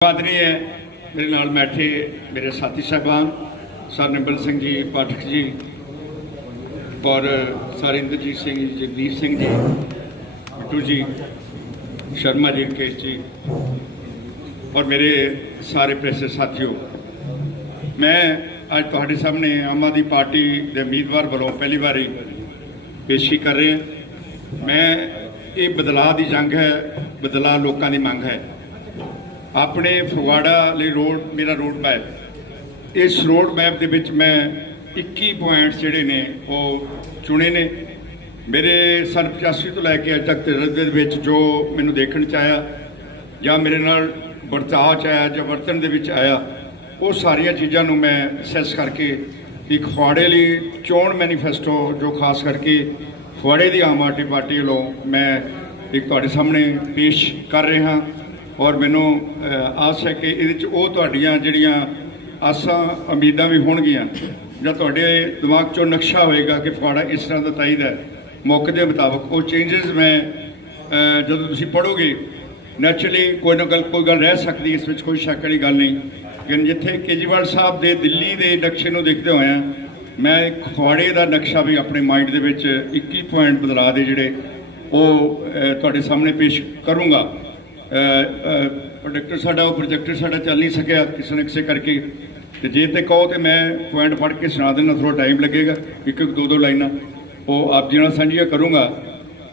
बात नहीं है। मेरे नाल बैठे मेरे साथी साहबान सर निम्बल सिंह जी, पाठक जी और सर इंद्रजीत सिंह जी, जगदीप सिंह जी, बिट्टू जी, शर्मा जी, केश जी और मेरे सारे प्रेस साथियों, मैं आज तुहाडे सामने आम आदमी पार्टी के उम्मीदवार वालों पहली बारी पेशी कर रहे हैं। मैं ये बदलाव की जंग है, बदलाव लोगों की मंग है। अपने फगवाड़ा लिए रोड मेरा रोड मैप, इस रोड मैप के मैं 21 पॉइंट्स जोड़े ने वो चुने ने। मेरे सन 85 तो लैके अज तक तजर्बे जो मैनू देखने च आया या मेरे नाल बर्ताव च आया या वरतन दे विच आया, वो सारिया चीज़ों मैं असैस करके एक फगवाड़े लिए चोण मैनीफेस्टो जो खास करके फगवाड़े की आम आदमी पार्टी वालों मैं एक तुहाडे सामने पेश कर रहा हाँ। और मैनू आस है कि ये जड़ियाँ आसां उम्मीदां भी होणगियां जां तुहाडे दिमाग चो नक्शा होएगा कि फगवाड़ा इस तरह का चाहिदा है, मौके के मुताबिक वो चेंजिज मैं जदों तुसीं पढ़ोगे नैचुरली कोई गल रह सकती, इस विच कोई शक वाली गल नहीं। लेकिन जिथे केजरीवाल साहब के दिल्ली के नक्शे को देखते हुए मैं फगवाड़े का नक्शा भी अपने माइंड के 21 पॉइंट बदला दे जिहड़े वो तुहाडे सामने पेश करूँगा। प्रोडक्टर साडा प्रोजेक्टर साडा चल नहीं सकिया किसी न किसी करके, तो जे तो कहो तो मैं पॉइंट पढ़ के सुना देना, थोड़ा टाइम लगेगा, एक दो लाइना वो आप जी साझिया करूँगा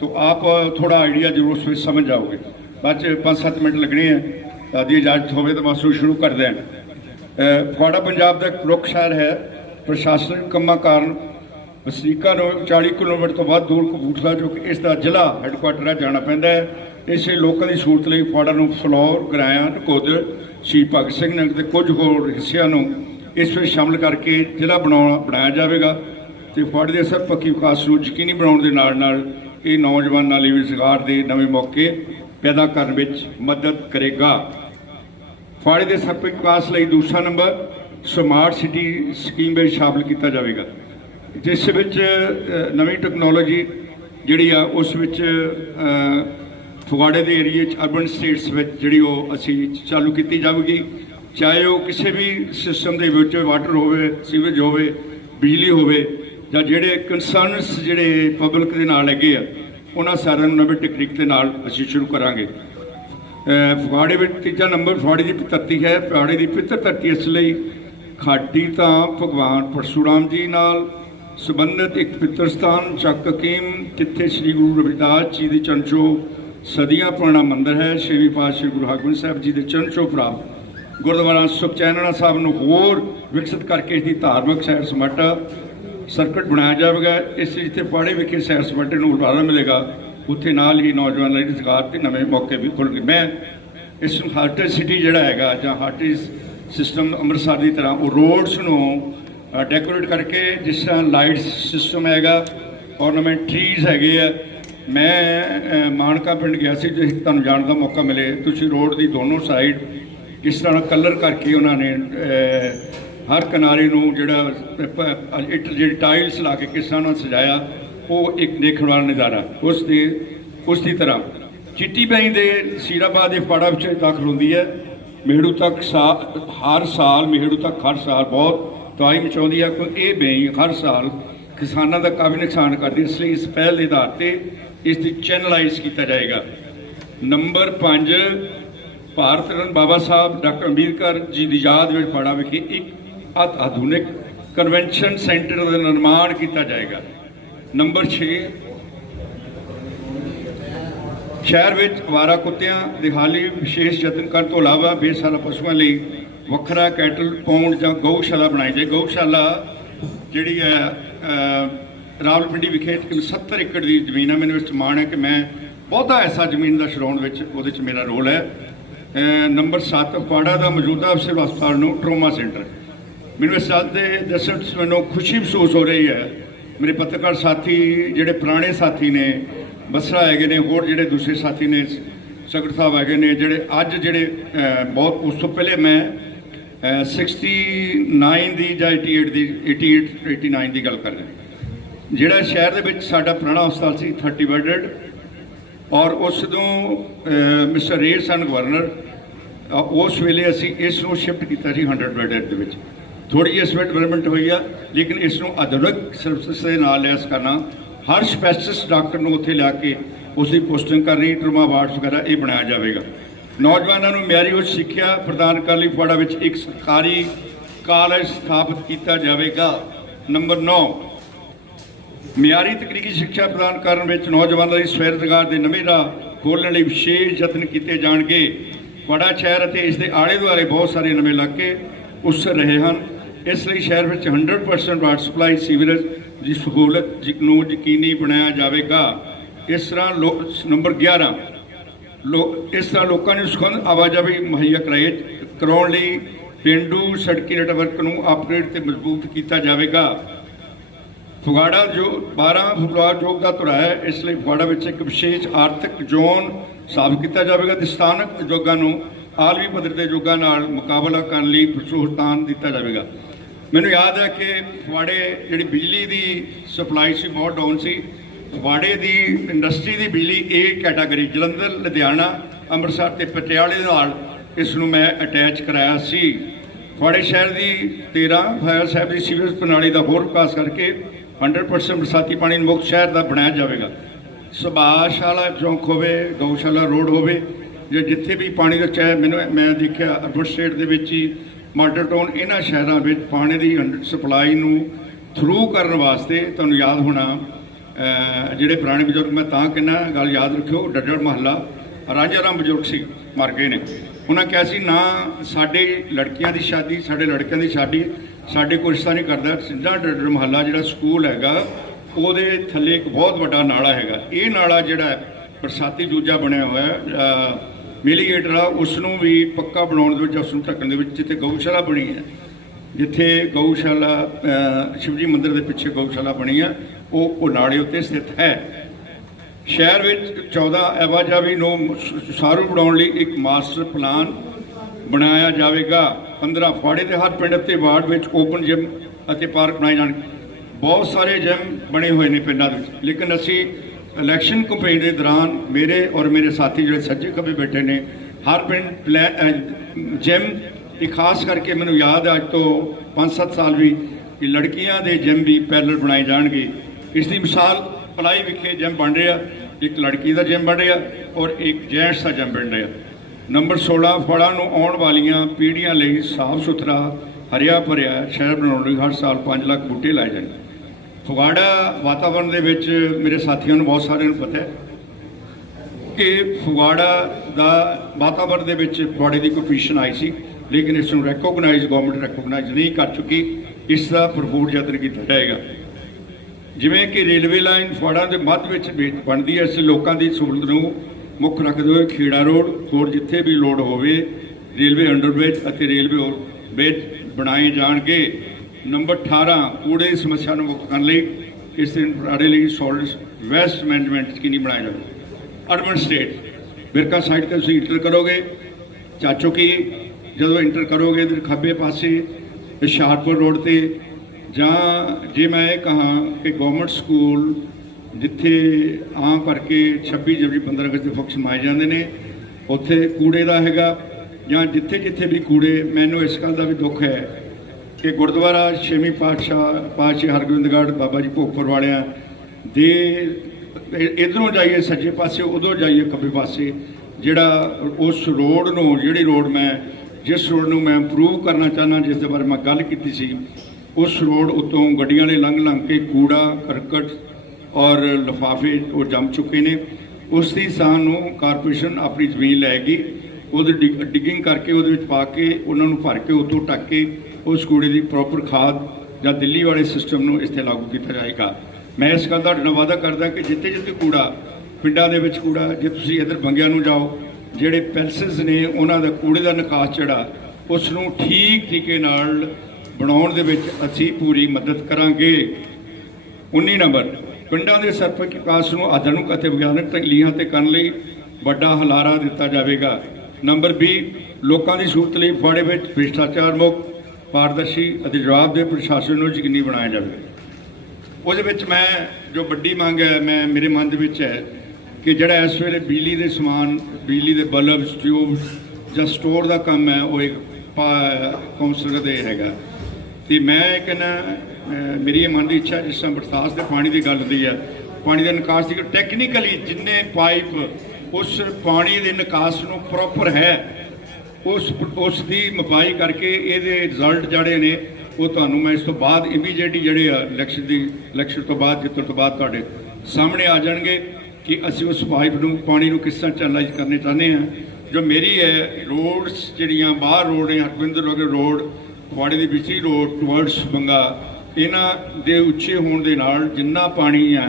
तो आप थोड़ा आइडिया जरूर उस समझ जाओगे। बाद 5-7 मिनट लगने हैं, आदि इजाजत हो तो बस शुरू कर दें। फगवाड़ा पंजाब का एक प्रमुख शहर है। प्रशासनिक कामों कारण वसनीकों को 40 किलोमीटर तो वध दूर कपूरथला जो कि इसका जिला हैडकुआटर है जाना पैंदा है। इसे लोगों की सहूलत लिए फगवाड़ा नूं फलौर, गराया, नकोदर, शहीद भगत सिंह नगर के कुछ होर हिस्सों को इस में शामिल करके जिला बनाया जाएगा। तो फगवाड़े के सर्वपक्षी विकास को यकीनी बनाने के नाल ये नौजवानों लिए रोजगार के नवे मौके पैदा करने में मदद करेगा। फगवाड़े के सर्वपक्षी विकास लिए दूसरा नंबर स्मार्ट सिटी स्कीम में शामिल किया जाएगा, जिस नवी टैक्नोलॉजी जी उस फगवाड़े के एरिए अर्बन स्टेट्स जी असी चालू की जाएगी, चाहे वो किसी भी सिस्टम के वाटर हो, सीवेज हो, बिजली हो, या जोड़े कंसर्नस जोड़े पब्लिक के नाल लगे आ उन्होंने सारे नवी टैक्नीक के नाल असी शुरू करांगे। फगवाड़े में तीजा नंबर फगवाड़े की धरती है। फगवाड़े की पितर धरती इसलिए खाटी धाम भगवान परशुराम जी नाल संबंधित एक पितर स्थान चक हकीम जिथे श्री गुरु रविदास जी की चरणछोह सदियां पुराना मंदिर है। छेवीं पातशाही गुरु हरगोबिंद साहब जी के चरणछोह प्राप्त गुरुद्वारा सुखचैनना साहब को होर विकसित करके इसकी धार्मिक सैर सपाटा सर्किट बनाया जाएगा। इस जिते फगवाड़े विखे सैर सपाटे को बढ़ावा मिलेगा, उत्थे नाल ही नौजवानों रोजगार के नवे मौके भी खुलणगे। मैं इस हार्टेज सिटी जोड़ा है जां हार्टेज सिस्टम अमृतसर की तरह वो रोड्स को डेकोरेट करके जिस तरह लाइट सिस्टम है, ऑर्नामेंट ट्रीज है। मैं मानका पिंड गया सी, जो तुहानूं जाण दा मौका मिले, तुसीं रोड की दोनों साइड किस तरह कलर करके उन्होंने हर किनारे नूं जिहड़ा इट जी टाइल्स ला के किस तरह सजाया, वो एक देखने वाला नज़ारा। उसकी तरह चिट्टी बई के सीराबाद के फगवाड़ा दाखिल होती है। मेहड़ू तक हर साल बहुत तबाही मचाती है, क्योंकि ये बई हर साल किसानों का काफ़ी नुकसान करती है। इसलिए इस पहल के आधार पर इसकी चैनलाइज किया जाएगा। नंबर 5 भारत रत्न बाबा साहब डॉक्टर अंबेडकर जी की याद में फगवाड़ा विखे एक आधुनिक कन्वेंशन सेंटर का निर्माण किया जाएगा। नंबर 6 शहर में आवारा कुत्तियां के हाली विशेष यत्न करने तो इलावा बेसाला पशुओं लिए वखरा कैटल पाउंड या गौशाला बनाई जाए। गौशाला जी है रावलपिंडी विखे 70 एकड़ की जमीन है। मैंने इस मान है कि मैं बहुता ऐसा जमीन का छड़ाउण वो मेरा रोल है। नंबर 7 फगवाड़ा का मौजूदा सिविल हस्पताल में ट्रोमा सेंटर। मैंने इस गल के दसन मैं खुशी महसूस हो रही है। मेरे पत्रकार साथी जोड़े पुराने साथी ने बसरा है ने, होर जोड़े दूसरे साथी ने सगड़ साहब है ने, जोड़े अज जोड़े बहुत उस तो पहले मैं 69 की या 89 की गल कर रहा। जोड़ा शहर के साडा पुराना हस्पताल से 30 बेडेड और उस मिस्टर रेड सन गवर्नर उस वेले असी इसनों शिफ्ट किया जी 100 बेड दे विच। थोड़ी जी इसमें डेवलपमेंट हुई है, लेकिन इसनों आधुनिक सर्विस के नाल लैस करना, हर स्पैशलिस्ट डॉक्टर को उत्थे लिया के उसकी पोस्टिंग करनी, ट्रोमा वार्ड्स वगैरह ये बनाया जाएगा। नौजवानों को म्यारी उच्च सिक्ख्या प्रदान करने लई फगवाड़ा विच एक सरकारी कॉलेज स्थापित किया जाएगा। नंबर 9, म्यारी तकनीकी शिक्षा प्रदान करने में नौजवानों की स्वै रोजगार के नवे राह खोलने लिए विशेष यत्न किए जाएंगे। फगवाड़ा शहर और इसके आले दुआले बहुत सारे नवे इलाके उसर रहे हैं, इसलिए शहर में 100% वाटर सप्लाई सीवरेज की सहूलत नूं यकीनी बनाया जाएगा। इस तरह नंबर 11, इस तरह लोगों ने सुखद आवाजाही मुहैया कराने लई पेंडू सड़की नैटवर्क को अपग्रेड ते मजबूत किया जाएगा। फगवाड़ा जो 12 फुटबॉल योग का धुरा है, इसलिए फगवाड़ा में एक विशेष आर्थिक जोन स्थापित किया जाएगा तो स्थानक उद्योगों को आलमी पद्धर के उद्योगों नाल मुकाबला करने लिए प्रोत्साहन दिता जाएगा। मैनूं याद है कि फगवाड़े जी बिजली की सप्लाई सी बहुत डाउन सी। फगवाड़े की इंडस्ट्री की बिजली ए कैटागरी जलंधर, लुधियाना, अमृतसर ते पटियाले नाल इसनूं मैं अटैच कराया सी। फगवाड़े शहर की 13 फायर साहब की सीवरेज प्रणाली का होर विकास करके 100% बरसाती पानी मुक्त शहर का बनाया जाएगा। सुभाष वाला चौंक होवे, गौशाला रोड होवे, जो जिथे भी पानी का चाहे मैं देखा अर्बन स्टेट के ही मॉडल टाउन इन्होंने शहरों में पानी की सप्लाई थ्रू करने वास्ते तुहानूं याद होना जिहड़े पुराने बजुर्ग मैं तां कहना गल याद रखियो, डड्डड़ महल्ला रांझा राम बजुर्ग सी मर गए ने। उन्हें कहा सी ना साडे लड़कियां की शादी, साडे लड़कियां की शादी साडे कोई रिश्ता नहीं करता। सीधा डड्डड़ महल्ला जिहड़ा स्कूल हैगा ਉਹਦੇ थले एक बहुत बड़ा नाला हैगा। ये नाला जिहड़ा बरसाती जूजा बनया हुआ है मिलीगेटर उसनों भी पक्का बनाने उसनों ढकण जिथे गौशाला बनी है, जिथे गौशाला शिवजी मंदिर के पिछे गौशाला बनी है वो नाले उत्ते स्थित है। शहर में 14 आवाजाही सुचारू बनाने लिए एक मास्टर प्लान बनाया जाएगा। 15 फगवाड़े के हर पिंड ते वार्ड में ओपन जिम और पार्क बनाए जाएंगे। बहुत सारे जिम बने हुए हैं पिंडों में, लेकिन असी इलैक्शन कंपेन के दौरान मेरे और मेरे साथी जो सज्जे खब्बे बैठे ने हर पिंड जिम एक खास करके मैंने याद है अज तो 5-7 साल भी कि लड़कियां के जिम भी पैरल बनाए जाएंगे। इसकी मिसाल पलाई विखे जिम बन रहा, एक लड़की का जिम बन रहा और एक जेंट्स का जिम बन रहा। नंबर 16, फगवाड़ा नूं आउण वालियां पीढ़ियां लई साफ सुथरा हरिया भरिया शहर बनाने लई हर साल 5 लाख बूटे लाए जाएंगे। फगवाड़ा वातावरण दे विच मेरे साथियों को बहुत सारे पता है कि फगवाड़ा का वातावरण दे विच फगवाड़े की कोई पोजीशन आई सी, लेकिन इसनूं रैकोगनाइज गवर्नमेंट रैकोगनाइज नहीं कर चुकी। इसका भरपूर यत्न किया जाएगा। जिमें कि रेलवे लाइन फगवाड़ा के मध्य में बनती है, इस लोगों की सहूलत को मुख्य रखते हुए खेड़ा रोड होर जिथे भी लोड़ होवे रेलवे अंडरब्रिज और रेलवे ब्रिज बनाए जाएंगे। नंबर 18, कूड़े की समस्या को मुक्त करने इस दिन फगवाड़े लिए सॉलिड वेस्ट मैनेजमेंट यकीनी बनाया जाए। अर्बन स्टेट बिरका साइड पर इंटर करोगे चाचो की जो इंटर करोगे इधर खब्बे पासे हुशियारपुर रोड से जहाँ जे मैं ये कहा कि गवर्नमेंट स्कूल जिथे आम करके 26 जनवरी 15 अगस्त के फंक्शन मनाए जाते हैं उत्थे कूड़े का हैगा, ਜਾਂ जिथे जिथे भी कूड़े। मैनू इस गल का भी दुख है कि गुरुद्वारा 6वीं पातशाह हरगोबिंदगढ़ बाबा जी भोगपुर वालियां दे इधरों जाइए सज्जे पासे उधर जाइए खब्बे पासे जिहड़ा उस रोड नूं जिहड़ी रोड मैं जिस रोड नूं मैं इंप्रूव करना चाहना जिस दे बारे मैं गल कीती सी उस रोड उत्तों गड्डियां ने लंघ के कूड़ा करकट और लिफाफे वो जम चुके ने। उसकी सानू कारपोरेशन अपनी जमीन लैगी ਉਹਦੀ ਡਿਗਿੰਗ ਕਰਕੇ ਉਹਦੇ ਵਿੱਚ ਪਾ ਕੇ ਉਹਨਾਂ ਨੂੰ ਭਰ ਕੇ ਉੱਤੋਂ ਢੱਕ ਕੇ ਉਸ ਕੂੜੇ ਦੀ ਪ੍ਰੋਪਰ ਖਾਦ ਜਾਂ ਦਿੱਲੀ ਵਾਲੇ ਸਿਸਟਮ ਨੂੰ ਇੱਥੇ ਲਾਗੂ ਕੀਤਾ ਜਾਏਗਾ। ਮੈਂ ਇਸ ਗੱਲ ਦਾ ਵਾਅਦਾ ਕਰਦਾ ਕਿ ਜਿੱਥੇ ਜਿੱਥੇ ਕੂੜਾ ਪਿੰਡਾਂ ਦੇ ਵਿੱਚ ਕੂੜਾ ਜੇ ਤੁਸੀਂ ਇੱਧਰ ਬੰਗਿਆਂ ਨੂੰ ਜਾਓ ਜਿਹੜੇ ਪੈਲਸਿਸ ਨੇ ਉਹਨਾਂ ਦਾ ਕੂੜੇ ਦਾ ਨਿਕਾਸ ਜਿਹੜਾ ਉਸ ਨੂੰ ਠੀਕ ਤਰੀਕੇ ਨਾਲ ਬਣਾਉਣ ਦੇ ਵਿੱਚ ਅਸੀਂ ਪੂਰੀ ਮਦਦ ਕਰਾਂਗੇ। 19 ਨੰਬਰ ਪਿੰਡਾਂ ਦੇ ਸਰਪੰਚ ਵਿਕਾਸ ਨੂੰ ਆਧੁਨਿਕ ਅਤੇ ਵਿਗਿਆਨਕ ਤਕਨੀਕਾਂ ਤੇ ਕਰਨ ਲਈ ਵੱਡਾ ਹਲਾਰਾ ਦਿੱਤਾ ਜਾਵੇਗਾ। नंबर 20 लोगों की सहूलत लिए फगवाड़े में भ्रिष्टाचार मुक्त पारदर्शी और जवाबदेह प्रशासन को यकीनी बनाया जाए। उस मैं जो बड़ी मांग है मैं मेरे मन है कि जोड़ा इस वे बिजली के समान बिजली के बल्ब ट्यूब ਜਾਂ ਸਟੋਰ ਦਾ ਕੰਮ ਹੈ ਉਹ ਇੱਕ ਕੌਂਸਲਰ ਦੇ ਹੈਗਾ। ਤੇ ਮੈਂ ਕਹਿੰਦਾ ਮੇਰੀ ਇਹ ਮਨ ਦੀ ਇੱਛਾ, ਜਿਸ ਤਰ੍ਹਾਂ ਬਰਸਾਤ ਦੇ ਪਾਣੀ ਦੀ ਗੱਲ ਹੁੰਦੀ ਹੈ, ਪਾਣੀ ਦੇ ਨਿਕਾਸ ਦੀ ਟੈਕਨੀਕਲੀ ਜਿੰਨੇ ਪਾਈਪ ਉਸ ਪਾਣੀ ਦੇ ਨਿਕਾਸ ਨੂੰ ਪ੍ਰੋਪਰ ਹੈ ਉਸ ਦੀ ਮਪਾਈ ਕਰਕੇ ਇਹਦੇ ਰਿਜ਼ਲਟ ਜਿਹੜੇ ਨੇ ਉਹ ਤੁਹਾਨੂੰ ਮੈਂ ਇਸ ਤੋਂ ਬਾਅਦ ਇਮੀਡੀਏਟਲੀ ਜਿਹੜੇ ਆ ਇਲੈਕਸ਼ਨ ਤੋਂ ਬਾਅਦ ਜਿੱਤਣ ਤੋਂ ਬਾਅਦ ਤੁਹਾਡੇ ਸਾਹਮਣੇ ਆ ਜਾਣਗੇ ਕਿ ਅਸੀਂ ਉਸ ਪਾਈਪ ਨੂੰ ਪਾਣੀ ਨੂੰ ਕਿਸ ਤਰ੍ਹਾਂ ਚੈਨਲਾਈਜ਼ ਕਰਨੇ ਚਾਹੁੰਦੇ ਹਾਂ। ਜੋ ਮੇਰੀ ਹੈ ਰੋਡਸ ਜਿਹੜੀਆਂ ਬਾਹਰ ਰੋਡ ਨੇ, ਹਰਵਿੰਦਰ ਰੋਡ, ਫਗਵਾੜੇ ਦੀ ਵਿਚੀ ਰੋਡ ਟੁਵਰਡਸ ਬੰਗਾ, ਇਹਨਾਂ ਦੇ ਉੱਚੇ ਹੋਣ ਦੇ ਨਾਲ ਜਿੰਨਾ ਪਾਣੀ ਆ,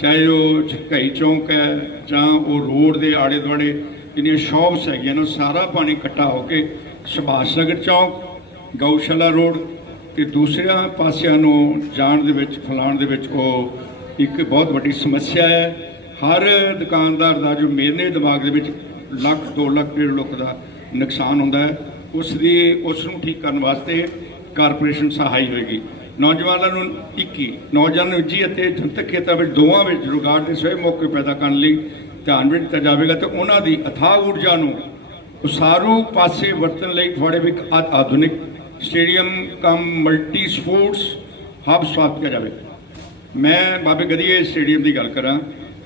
ਚਾਹੇ ਉਹ ਝਕਾਈ ਚੌਂਕ ਹੈ ਜਾਂ ਉਹ ਰੋਡ ਦੇ ਆਲੇ ਦੁਆਲੇ ਜਿੰਨੀਆਂ ਸ਼ੌਪਸ ਹੈਗੀਆਂ ਨੇ, ਸਾਰਾ ਪਾਣੀ ਇਕੱਠਾ ਹੋ ਕੇ ਸੁਭਾਸ਼ ਨਗਰ ਚੌਂਕ, ਗਊਸ਼ਾਲਾ ਰੋਡ ਤੇ ਦੂਸਰਿਆਂ ਪਾਸਿਆਂ ਨੂੰ ਜਾਣ ਦੇ ਵਿੱਚ ਫੈਲਾਉਣ ਦੇ ਵਿੱਚ ਉਹ ਇੱਕ ਬਹੁਤ ਵੱਡੀ ਸਮੱਸਿਆ ਹੈ। ਹਰ ਦੁਕਾਨਦਾਰ ਦਾ ਜੋ ਮੇਰੇ ਦਿਮਾਗ ਦੇ ਵਿੱਚ ਲੱਖ 2 ਲੱਖ 1.5 ਲੱਖ ਦਾ ਨੁਕਸਾਨ ਹੁੰਦਾ ਹੈ, ਉਸ ਨੂੰ ਠੀਕ ਕਰਨ ਵਾਸਤੇ ਕਾਰਪੋਰੇਸ਼ਨ ਸਹਾਈ ਹੋਏਗੀ। ਨੌਜਵਾਨਾਂ ਨੂੰ ਨੌਜਵਾਨ ਨਿੱਜੀ ਅਤੇ ਜਨਤਕ ਖੇਤਰਾਂ ਵਿੱਚ ਦੋਵਾਂ ਵਿੱਚ ਰੁਜ਼ਗਾਰ ਦੇ ਸਹੀ ਮੌਕੇ ਪੈਦਾ ਕਰਨ ਲਈ ਧਿਆਨ ਵਿੱਚ ਦਿੱਤਾ ਜਾਵੇਗਾ ਤੇ ਉਹਨਾਂ ਦੀ ਅਥਾਹ ਊਰਜਾ ਨੂੰ ਉਸਾਰੂ ਪਾਸੇ ਵਰਤਣ ਲਈ ਫਗਵਾੜੇ ਵਿੱਚ ਆਧੁਨਿਕ ਸਟੇਡੀਅਮ ਕਮ ਮਲਟੀ ਸਪੋਰਟਸ ਹੱਬ ਸਥਾਪਿਤ ਕੀਤਾ ਜਾਵੇ। ਮੈਂ ਬਾਬੇ ਗਦੀਏ ਸਟੇਡੀਅਮ ਦੀ ਗੱਲ ਕਰਾਂ,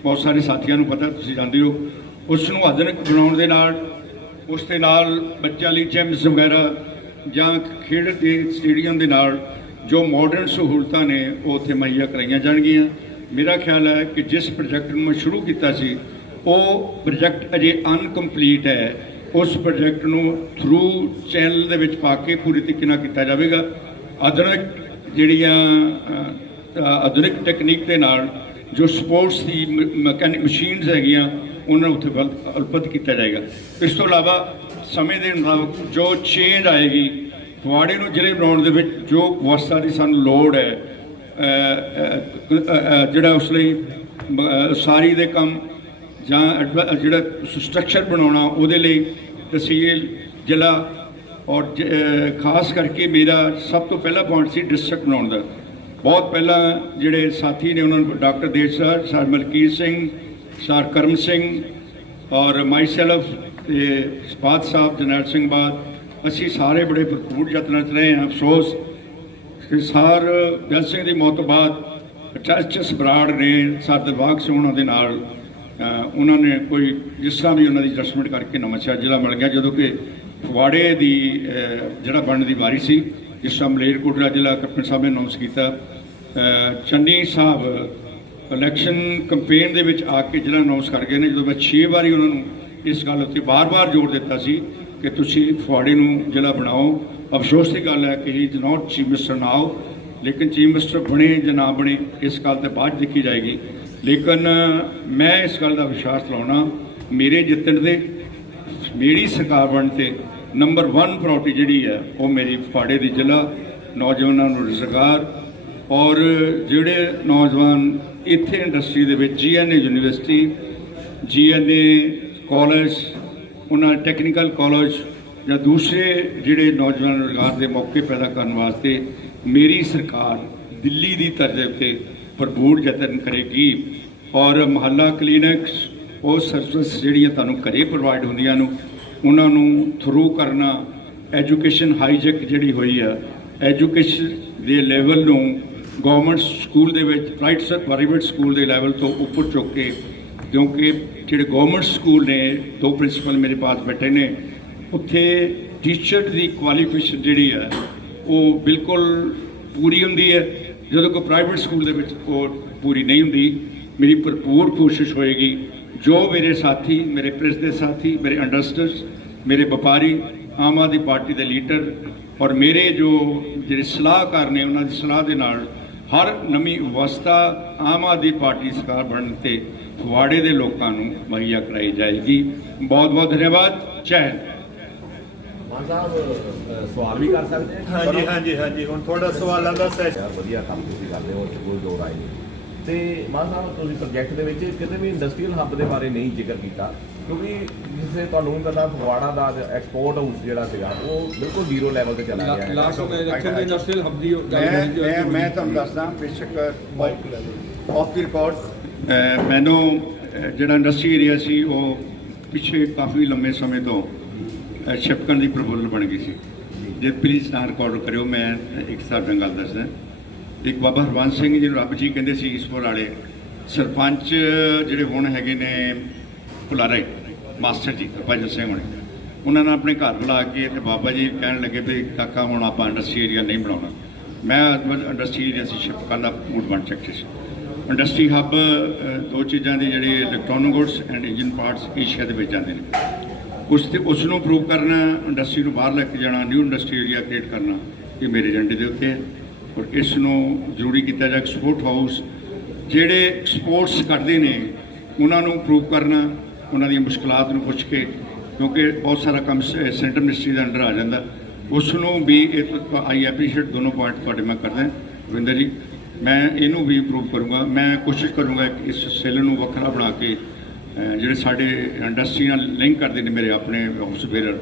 ਬਹੁਤ ਸਾਰੇ ਸਾਥੀਆਂ ਨੂੰ ਪਤਾ, ਤੁਸੀਂ ਜਾਣਦੇ ਹੋ, ਉਸ ਨੂੰ ਆਧੁਨਿਕ ਬਣਾਉਣ ਦੇ ਨਾਲ ਉਸ ਦੇ ਨਾਲ ਬੱਚਿਆਂ ਲਈ ਜਿਮਸ ਵਗੈਰਾ ਜਾਂ ਖੇਡ ਦੇ ਸਟੇਡੀਅਮ ਦੇ ਨਾਲ ਜੋ ਮਾਡਰਨ ਸਹੂਲਤਾਂ ਨੇ ਉਹ ਉੱਥੇ ਮੁਹੱਈਆ ਕਰਾਈਆਂ ਜਾਣਗੀਆਂ। ਮੇਰਾ ਖਿਆਲ ਹੈ ਕਿ ਜਿਸ ਪ੍ਰੋਜੈਕਟ ਨੂੰ ਮੈਂ ਸ਼ੁਰੂ ਕੀਤਾ ਸੀ ਉਹ ਪ੍ਰੋਜੈਕਟ ਅਜੇ ਅਨਕੰਪਲੀਟ ਹੈ, ਉਸ ਪ੍ਰੋਜੈਕਟ ਨੂੰ ਥਰੂ ਚੈਨਲ ਦੇ ਵਿੱਚ ਪਾ ਕੇ ਪੂਰੀ ਤਰੀਕੇ ਨਾਲ ਕੀਤਾ ਜਾਵੇਗਾ। ਆਧੁਨਿਕ ਟੈਕਨੀਕ ਦੇ ਨਾਲ ਜੋ ਸਪੋਰਟਸ ਦੀ ਮਕੈਨਿਕ ਮਸ਼ੀਨਸ ਹੈਗੀਆਂ ਉਹਨਾਂ ਨੂੰ ਉੱਥੇ ਉਪਲਬਧ ਕੀਤਾ ਜਾਏਗਾ। ਇਸ ਤੋਂ ਇਲਾਵਾ ਸਮੇਂ ਦੇ ਮੁਤਾਬਕ ਜੋ ਚੇਂਜ ਆਏਗੀ ਫਗਵਾੜੇ ਨੂੰ ਜ਼ਿਲ੍ਹੇ ਬਣਾਉਣ ਦੇ ਵਿੱਚ ਜੋ ਵਿਵਸਥਾ ਦੀ ਸਾਨੂੰ ਲੋੜ ਹੈ, ਜਿਹੜਾ ਉਸ ਲਈ ਉਸਾਰੀ ਦੇ ਕੰਮ ਜਾਂ ਜਿਹੜਾ ਸਟਰਕਚਰ ਬਣਾਉਣਾ ਉਹਦੇ ਲਈ ਤਹਿਸੀਲ ਜ਼ਿਲ੍ਹਾ ਔਰ ਖਾਸ ਕਰਕੇ ਮੇਰਾ ਸਭ ਤੋਂ ਪਹਿਲਾ ਪੁਆਇੰਟ ਸੀ ਡਿਸਟ੍ਰਿਕਟ ਬਣਾਉਣ ਦਾ। ਬਹੁਤ ਪਹਿਲਾਂ ਜਿਹੜੇ ਸਾਥੀ ਨੇ ਉਹਨਾਂ ਨੂੰ ਡਾਕਟਰ ਦੇਸ਼ ਸਰ ਮਲਕੀਤ ਸਿੰਘ, ਸਰ ਕਰਮ ਸਿੰਘ ਔਰ ਮਾਈ ਸੈਲਫ ਤੇ ਸਪਾਤ ਸਾਹਿਬ, ਜਰਨੈਲ ਸਿੰਘ ਬਾਦ, ਅਸੀਂ ਸਾਰੇ ਬੜੇ ਭਰਪੂਰ ਯਤਨਾਂ 'ਚ ਰਹੇ ਹਾਂ। ਅਫਸੋਸ ਕਿ ਸਰ ਬੈਲ ਸਿੰਘ ਦੀ ਮੌਤ ਤੋਂ ਬਾਅਦ ਐਚ ਬਰਾੜ ਨੇ ਸਰ ਦਿਲਬਾਗ ਸਿੰਘ ਉਹਨਾਂ ਦੇ ਨਾਲ ਉਹਨਾਂ ਨੇ ਕੋਈ ਜਿਸ ਤਰ੍ਹਾਂ ਵੀ ਉਹਨਾਂ ਦੀ ਐਡਜਸਟਮੈਂਟ ਕਰਕੇ ਨਵਾਂਸ਼ਹਿਰ ਜ਼ਿਲ੍ਹਾ ਮਿਲ ਗਿਆ, ਜਦੋਂ ਕਿ ਫਗਵਾੜੇ ਦੀ ਜਿਹੜਾ ਬਣਨ ਦੀ ਵਾਰੀ ਸੀ, ਜਿਸ ਤਰ੍ਹਾਂ ਮਲੇਰਕੋਟਲਾ ਜ਼ਿਲ੍ਹਾ ਕੈਪਟਨ ਸਾਹਿਬ ਨੇ ਅਨਾਉਂਸ ਕੀਤਾ। ਚੰਨੀ ਸਾਹਿਬ ਇਲੈਕਸ਼ਨ ਕੰਪੇਨ ਦੇ ਵਿੱਚ ਆ ਕੇ ਜਿਹੜਾ ਅਨਾਉਂਸ ਕਰ ਗਏ ਨੇ, ਜਦੋਂ ਮੈਂ 6 ਵਾਰੀ ਉਹਨਾਂ ਨੂੰ ਇਸ ਗੱਲ ਉੱਤੇ ਬਾਰ-ਬਾਰ ਜ਼ੋਰ ਦਿੱਤਾ ਸੀ ਕਿ ਤੁਸੀਂ ਫਗਵਾੜੇ ਨੂੰ ਜ਼ਿਲ੍ਹਾ ਬਣਾਓ। ਅਫਸੋਸ ਦੀ ਗੱਲ ਹੈ ਕਿ he is not chief minister now, ਲੇਕਿਨ ਚੀਫ ਮਿਨਿਸਟਰ ਬਣੇ ਜਾਂ ਨਾ ਬਣੇ ਇਸ ਗੱਲ ਤੇ ਬਾਅਦ ਦੇਖੀ ਜਾਏਗੀ। ਲੇਕਿਨ ਮੈਂ ਇਸ ਗੱਲ ਦਾ ਵਿਸ਼ਵਾਸ ਦਿਲਾਉਣਾ, ਮੇਰੇ ਜਿੱਤਣ ਦੇ, ਮੇਰੀ ਸਰਕਾਰ ਬਣਨ ਤੇ ਨੰਬਰ 1 ਪ੍ਰਾਇਓਰਟੀ ਜਿਹੜੀ ਹੈ ਉਹ ਮੇਰੀ ਫਗਵਾੜੇ ਦੀ ਜ਼ਿਲ੍ਹਾ, ਨੌਜਵਾਨਾਂ ਨੂੰ ਰੁਜ਼ਗਾਰ ਔਰ ਜਿਹੜੇ ਨੌਜਵਾਨ ਇੱਥੇ ਇੰਡਸਟਰੀ ਦੇ ਵਿੱਚ GNA ਯੂਨੀਵਰਸਿਟੀ, GNA ਕਾਲਜ, ਉਹਨਾਂ ਟੈਕਨੀਕਲ ਕਾਲਜ ਜਾਂ ਦੂਸਰੇ ਜਿਹੜੇ ਨੌਜਵਾਨ ਰੁਜ਼ਗਾਰ ਦੇ ਮੌਕੇ ਪੈਦਾ ਕਰਨ ਵਾਸਤੇ ਮੇਰੀ ਸਰਕਾਰ ਦਿੱਲੀ ਦੀ ਤਰਜ਼ ਉੱਤੇ ਭਰਪੂਰ ਯਤਨ ਕਰੇਗੀ। ਔਰ ਮੁਹੱਲਾ ਕਲੀਨਿਕਸ, ਉਹ ਸਰਵਿਸ ਜਿਹੜੀਆਂ ਤੁਹਾਨੂੰ ਘਰੇ ਪ੍ਰੋਵਾਈਡ ਹੁੰਦੀਆਂ ਨੂੰ ਉਹਨਾਂ ਨੂੰ ਥਰੂ ਕਰਨਾ, ਐਜੂਕੇਸ਼ਨ ਹਾਈਜੈਕ ਜਿਹੜੀ ਹੋਈ ਆ, ਐਜੂਕੇਸ਼ਨ ਦੇ ਲੈਵਲ ਨੂੰ ਗਵਰਨਮੈਂਟ ਸਕੂਲ ਦੇ ਵਿੱਚ ਪ੍ਰਾਈਵੇਟ ਸਕੂਲ ਦੇ ਲੈਵਲ ਤੋਂ ਉੱਪਰ ਚੁੱਕ ਕੇ, ਕਿਉਂਕਿ ਜਿਹੜੇ ਗਵਰਨਮੈਂਟ ਸਕੂਲ ਨੇ, 2 ਪ੍ਰਿੰਸੀਪਲ ਮੇਰੇ ਪਾਸ ਬੈਠੇ ਨੇ, ਉੱਥੇ ਟੀਚਰ ਦੀ ਕੁਆਲੀਫਿਕੇਸ਼ਨ ਜਿਹੜੀ ਹੈ ਉਹ ਬਿਲਕੁਲ ਪੂਰੀ ਹੁੰਦੀ ਹੈ, ਜਦੋਂ ਕਿ ਪ੍ਰਾਈਵੇਟ ਸਕੂਲ ਦੇ ਵਿੱਚ ਉਹ ਪੂਰੀ ਨਹੀਂ ਹੁੰਦੀ। ਮੇਰੀ ਭਰਪੂਰ ਕੋਸ਼ਿਸ਼ ਹੋਏਗੀ, ਜੋ ਮੇਰੇ ਸਾਥੀ, ਮੇਰੇ ਪ੍ਰੈਸ ਦੇ ਸਾਥੀ, ਮੇਰੇ ਅੰਡਰਸਟੈਂਡਰਸ, ਮੇਰੇ ਵਪਾਰੀ, ਆਮ ਆਦਮੀ ਪਾਰਟੀ ਦੇ ਲੀਡਰ ਔਰ ਮੇਰੇ ਜੋ ਜਿਹੜੇ ਸਲਾਹਕਾਰ ਨੇ, ਉਹਨਾਂ ਦੀ ਸਲਾਹ ਦੇ ਨਾਲ ਹਰ ਨਵੀਂ ਵਿਵਸਥਾ ਆਮ ਆਦਮੀ ਪਾਰਟੀ ਸਰਕਾਰ ਬਣਨ ਤੇ ਫਗਵਾੜੇ ਦੇ ਲੋਕਾਂ ਨੂੰ ਮੁਹੱਈਆ ਕਰਾਈ ਜਾਏਗੀ। ਬਹੁਤ ਬਹੁਤ ਧੰਨਵਾਦ। ਜੈ ਹਿੰਦ। ਮਾਨ ਸਾਹਿਬ ਸਵਾਲ ਵੀ ਕਰ ਸਕਦੇ ਹਾਂਜੀ ਹਾਂਜੀ ਹਾਂਜੀ ਹੁਣ ਤੁਹਾਡਾ ਸਵਾਲਾਂ ਦਾ ਸੈਸ਼ਨ ਵਧੀਆ ਕੰਮ ਤੁਸੀਂ ਕਰਦੇ ਹੋ, ਕੋਈ ਦੋ ਰਾਏ ਨਹੀਂ। ਤੇ ਮਾਨ ਸਾਹਿਬ ਤੁਸੀਂ ਪ੍ਰੋਜੈਕਟ ਦੇ ਵਿੱਚ ਕਿਤੇ ਵੀ ਇੰਡਸਟਰੀਅਲ ਹੱਬ ਦੇ ਬਾਰੇ ਨਹੀਂ ਜ਼ਿਕਰ ਕੀਤਾ, ਕਿਉਂਕਿ ਜਿਸੇ ਤੁਹਾਨੂੰ ਪਤਾ ਫਗਵਾੜਾ ਦਾ ਐਕਸਪੋਰਟ ਹਾਊਸ ਜਿਹੜਾ ਸੀਗਾ ਉਹ ਬਿਲਕੁਲ ਜ਼ੀਰੋ ਲੈਵਲ ਤੇ ਚਲਾ ਗਿਆ। ਲਾਸਟ ਇਲੈਕਸ਼ਨ ਦੇ ਇੰਡਸਟਰੀਅਲ ਹੱਬ ਦੀ ਮੈਂ ਤੁਹਾਨੂੰ ਦੱਸਦਾ, ਬੇਸ਼ੱਕ ਆਫ ਦੀ ਰਿਕਾਰਡ ਮੈਨੂੰ ਜਿਹੜਾ ਇੰਡਸਟਰੀ ਏਰੀਆ ਸੀ ਉਹ ਪਿੱਛੇ ਕਾਫੀ ਲੰਮੇ ਸਮੇਂ ਤੋਂ ਛਿਪਕਣ ਦੀ ਪ੍ਰਬੋਲਰ ਬਣ ਗਈ ਸੀ। ਜੇ ਪਲੀਜ਼ ਨਾ ਰਿਕਾਰਡ ਕਰਿਓ, ਮੈਂ ਇੱਕ ਸਾਡੀ ਗੱਲ ਦੱਸਦਾ। ਇੱਕ ਬਾਬਾ ਹਰਵੰਸ ਸਿੰਘ ਜੀ ਨੂੰ ਰੱਬ ਜੀ ਕਹਿੰਦੇ ਸੀ ਈਸਪੁਰ ਵਾਲੇ ਸਰਪੰਚ ਜਿਹੜੇ ਹੁਣ ਹੈਗੇ ਨੇ ਭੁਲਾਰੇ ਮਾਸਟਰ ਜੀ ਹਰਭਜਨ ਸਿੰਘ ਹੋਣੇ, ਉਹਨਾਂ ਨੇ ਆਪਣੇ ਘਰ ਬੁਲਾ ਕੇ ਤੇ ਬਾਬਾ ਜੀ ਕਹਿਣ ਲੱਗੇ ਵੀ ਕਾਕਾ ਹੁਣ ਆਪਾਂ ਇੰਡਸਟਰੀ ਏਰੀਆ ਨਹੀਂ ਬਣਾਉਣਾ। ਮੈਂ ਇੰਡਸਟਰੀ ਏਰੀਆ ਸੀ ਛਿਪਕਣ ਦਾ ਮੂਡ ਬਣ ਚੱਕੇ ਸੀ। ਇੰਡਸਟਰੀ ਹੱਬ ਦੋ ਚੀਜ਼ਾਂ ਦੀ ਜਿਹੜੀ electronic goods and engine parts Asia ਦੇ ਵਿੱਚ ਜਾਂਦੇ ਨੇ। ਉਸ ਨੂੰ ਪ੍ਰੂਵ ਕਰਨਾ, ਇੰਡਸਟਰੀ ਨੂੰ ਬਾਹਰ ਲੈ ਕੇ ਜਾਣਾ, ਨਿਊ ਇੰਡਸਟਰੀ ਏਰੀਆ ਕ੍ਰੀਏਟ ਕਰਨਾ, ਇਹ ਮੇਰੇ ਏਜੰਡੇ ਦੇ ਉੱਤੇ ਹੈ। ਔਰ ਇਸ ਨੂੰ ਜ਼ਰੂਰੀ ਕੀਤਾ ਜਾ ਐਕਸਪੋਰਟ ਹਾਊਸ ਜਿਹੜੇ ਐਕਸਪੋਰਟਸ ਕਰਦੇ ਨੇ ਉਹਨਾਂ ਨੂੰ ਪ੍ਰੂਵ ਕਰਨਾ, ਉਹਨਾਂ ਦੀਆਂ ਮੁਸ਼ਕਲਾਂ ਨੂੰ ਪੁੱਛ ਕੇ, ਕਿਉਂਕਿ ਬਹੁਤ ਸਾਰਾ ਕੰਮ ਸੈਂਟਰ ਮਿਨਿਸਟਰੀ ਦੇ ਅੰਡਰ ਆ ਜਾਂਦਾ, ਉਸ ਨੂੰ ਵੀ ਆਈ ਐਪਰੀਸ਼ੀਏਟ ਦੋਨੋਂ ਪੁਆਇੰਟ ਤੁਹਾਡੇ ਮੈਂ ਕਰਦਾ ਰਵਿੰਦਰ ਜੀ। ਮੈਂ ਇਹਨੂੰ ਵੀ ਇੰਪਰੂਵ ਕਰੂੰਗਾ। ਮੈਂ ਕੋਸ਼ਿਸ਼ ਕਰੂੰਗਾ ਕਿ ਇਸ ਸੈੱਲ ਨੂੰ ਵੱਖਰਾ ਬਣਾ ਕੇ ਜਿਹੜੇ ਸਾਡੇ ਇੰਡਸਟਰੀ ਨਾਲ ਲਿੰਕ ਕਰਦੇ ਨੇ ਮੇਰੇ ਆਪਣੇ ਆਫਿਸ ਬੇਰਰ,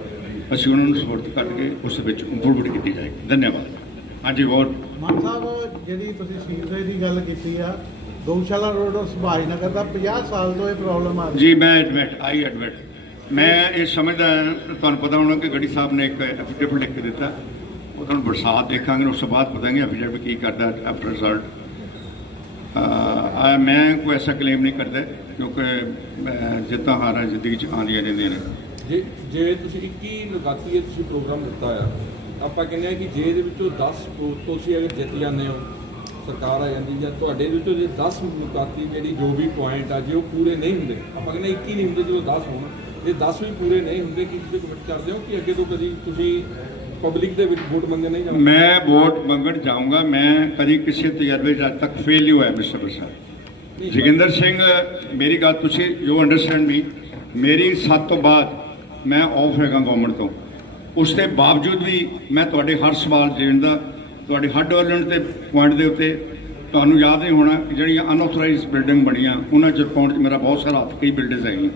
ਅਸੀਂ ਉਹਨਾਂ ਨੂੰ ਸਪੋਰਟ ਕਰਕੇ ਉਸ ਵਿੱਚ ਇੰਪਰੂਵਮੈਂਟ ਕੀਤੀ ਜਾਏਗੀ। ਧੰਨਵਾਦ। ਹਾਂਜੀ ਹੋਰ ਮਾਨ ਸਾਹਿਬ, ਜਿਹੜੀ ਤੁਸੀਂ ਸੀਵਰੇਜ ਦੀ ਗੱਲ ਕੀਤੀ ਆ, ਗਊਸ਼ਾਲਾ ਰੋਡ ਔਰ ਸੁਭਾਸ਼ ਨਗਰ ਦਾ 50 ਸਾਲ ਤੋਂ ਇਹ ਪ੍ਰੋਬਲਮ ਆ ਰਹੀ ਜੀ, ਮੈਂ ਐਡਮਿਟ ਮੈਂ ਇਹ ਸਮਝਦਾ, ਤੁਹਾਨੂੰ ਪਤਾ ਹੋਣਾ ਕਿ ਗੜੀ ਸਾਹਿਬ ਨੇ ਇੱਕ ਐਫੀਡੇਵਿਟ ਲਿਖ ਕੇ ਦਿੱਤਾ, ਉਹ ਤੁਹਾਨੂੰ ਬਰਸਾਤ ਦੇਖਾਂਗੇ, ਉਸ ਤੋਂ ਬਾਅਦ ਪਤਾਂਗੇ ਐਫੀਡੇਵਿਟ ਕੀ ਕਰਦਾ ਆਫਟਰ ਰਿਜ਼ਲਟ। ਮੈਂ ਕੋਈ ਐਸਾ ਕਲੇਮ ਨਹੀਂ ਕਰਦਾ, ਕਿਉਂਕਿ ਜਿੱਤਾਂ ਹਾਰਾਂ ਜ਼ਿੰਦਗੀ 'ਚ ਆਉਂਦੀਆਂ ਰਹਿੰਦੀਆਂ ਨੇ। ਜੇ ਤੁਸੀਂ 21 ਲਗਾਤੀਏ ਤੁਸੀਂ ਪ੍ਰੋਗਰਾਮ ਦਿੱਤਾ ਆ, ਆਪਾਂ ਕਹਿੰਦੇ ਆ ਕਿ ਜੇ ਇਹਦੇ ਵਿੱਚੋਂ 10 ਤੁਸੀਂ ਅਗਰ ਜਿੱਤ ਜਾਂਦੇ ਹੋ, ਸਰਕਾਰ ਆ ਜਾਂਦੀ, ਜਾਂ ਤੁਹਾਡੇ ਵਿੱਚੋਂ ਜੇ 10 ਮੁਕਾਤੀ ਜਿਹੜੀ ਜੋ ਵੀ ਪੁਆਇੰਟ ਆ ਜੇ ਉਹ ਪੂਰੇ ਨਹੀਂ ਹੁੰਦੇ, ਆਪਾਂ ਕਹਿੰਦੇ 21 ਨਹੀਂ ਹੁੰਦੇ, ਜਦੋਂ 10 ਹੋਣ, ਜੇ 10 ਵੀ ਪੂਰੇ ਨਹੀਂ ਹੁੰਦੇ, ਕੀ ਤੁਸੀਂ ਕਮਿਟ ਕਰਦੇ ਹੋ ਕਿ ਅੱਗੇ ਤੋਂ ਕਦੀ ਤੁਸੀਂ ਪਬਲਿਕ ਦੇ ਵਿੱਚ ਵੋਟ ਮੰਗਣ ਨਹੀਂ ਜਾਣਾ? ਮੈਂ ਵੋਟ ਮੰਗਣ ਜਾਊਂਗਾ। ਮੈਂ ਕਦੀ ਕਿਸੇ ਤਜਰਬੇ 'ਚ ਅੱਜ ਤੱਕ ਫੇਲ ਨਹੀਂ ਹੋਇਆ ਮਿਸਟਰ ਪ੍ਰਸਾਦ। ਜੋਗਿੰਦਰ ਸਿੰਘ, ਮੇਰੀ ਗੱਲ ਤੁਸੀਂ ਜੋ ਅੰਡਰਸਟੈਂਡ ਮੀ, ਮੇਰੀ 7 ਤੋਂ ਬਾਅਦ ਮੈਂ ਆਫ ਹੈਗਾ ਗਵਰਨਮੈਂਟ ਤੋਂ, ਉਸ ਦੇ ਬਾਵਜੂਦ ਵੀ ਮੈਂ ਤੁਹਾਡੇ ਹਰ ਸਵਾਲ ਜੇਣ ਦਾ, ਤੁਹਾਡੇ ਹਰ ਡਿਵੈਲਪਮੈਂਟ ਦੇ ਪੁਆਇੰਟ ਦੇ ਉੱਤੇ ਤੁਹਾਨੂੰ ਯਾਦ ਨਹੀਂ ਹੋਣਾ ਕਿ ਜਿਹੜੀਆਂ ਅਨਆਥੋਰਾਈਜ਼ਡ ਬਿਲਡਿੰਗ ਬਣੀਆਂ ਉਹਨਾਂ 'ਚ ਅਕਾਊਂਟ 'ਚ ਮੇਰਾ ਬਹੁਤ ਸਾਰਾ ਹੱਥ, ਕਈ ਬਿਲਡਿੰਗਸ ਹੈਗੀਆਂ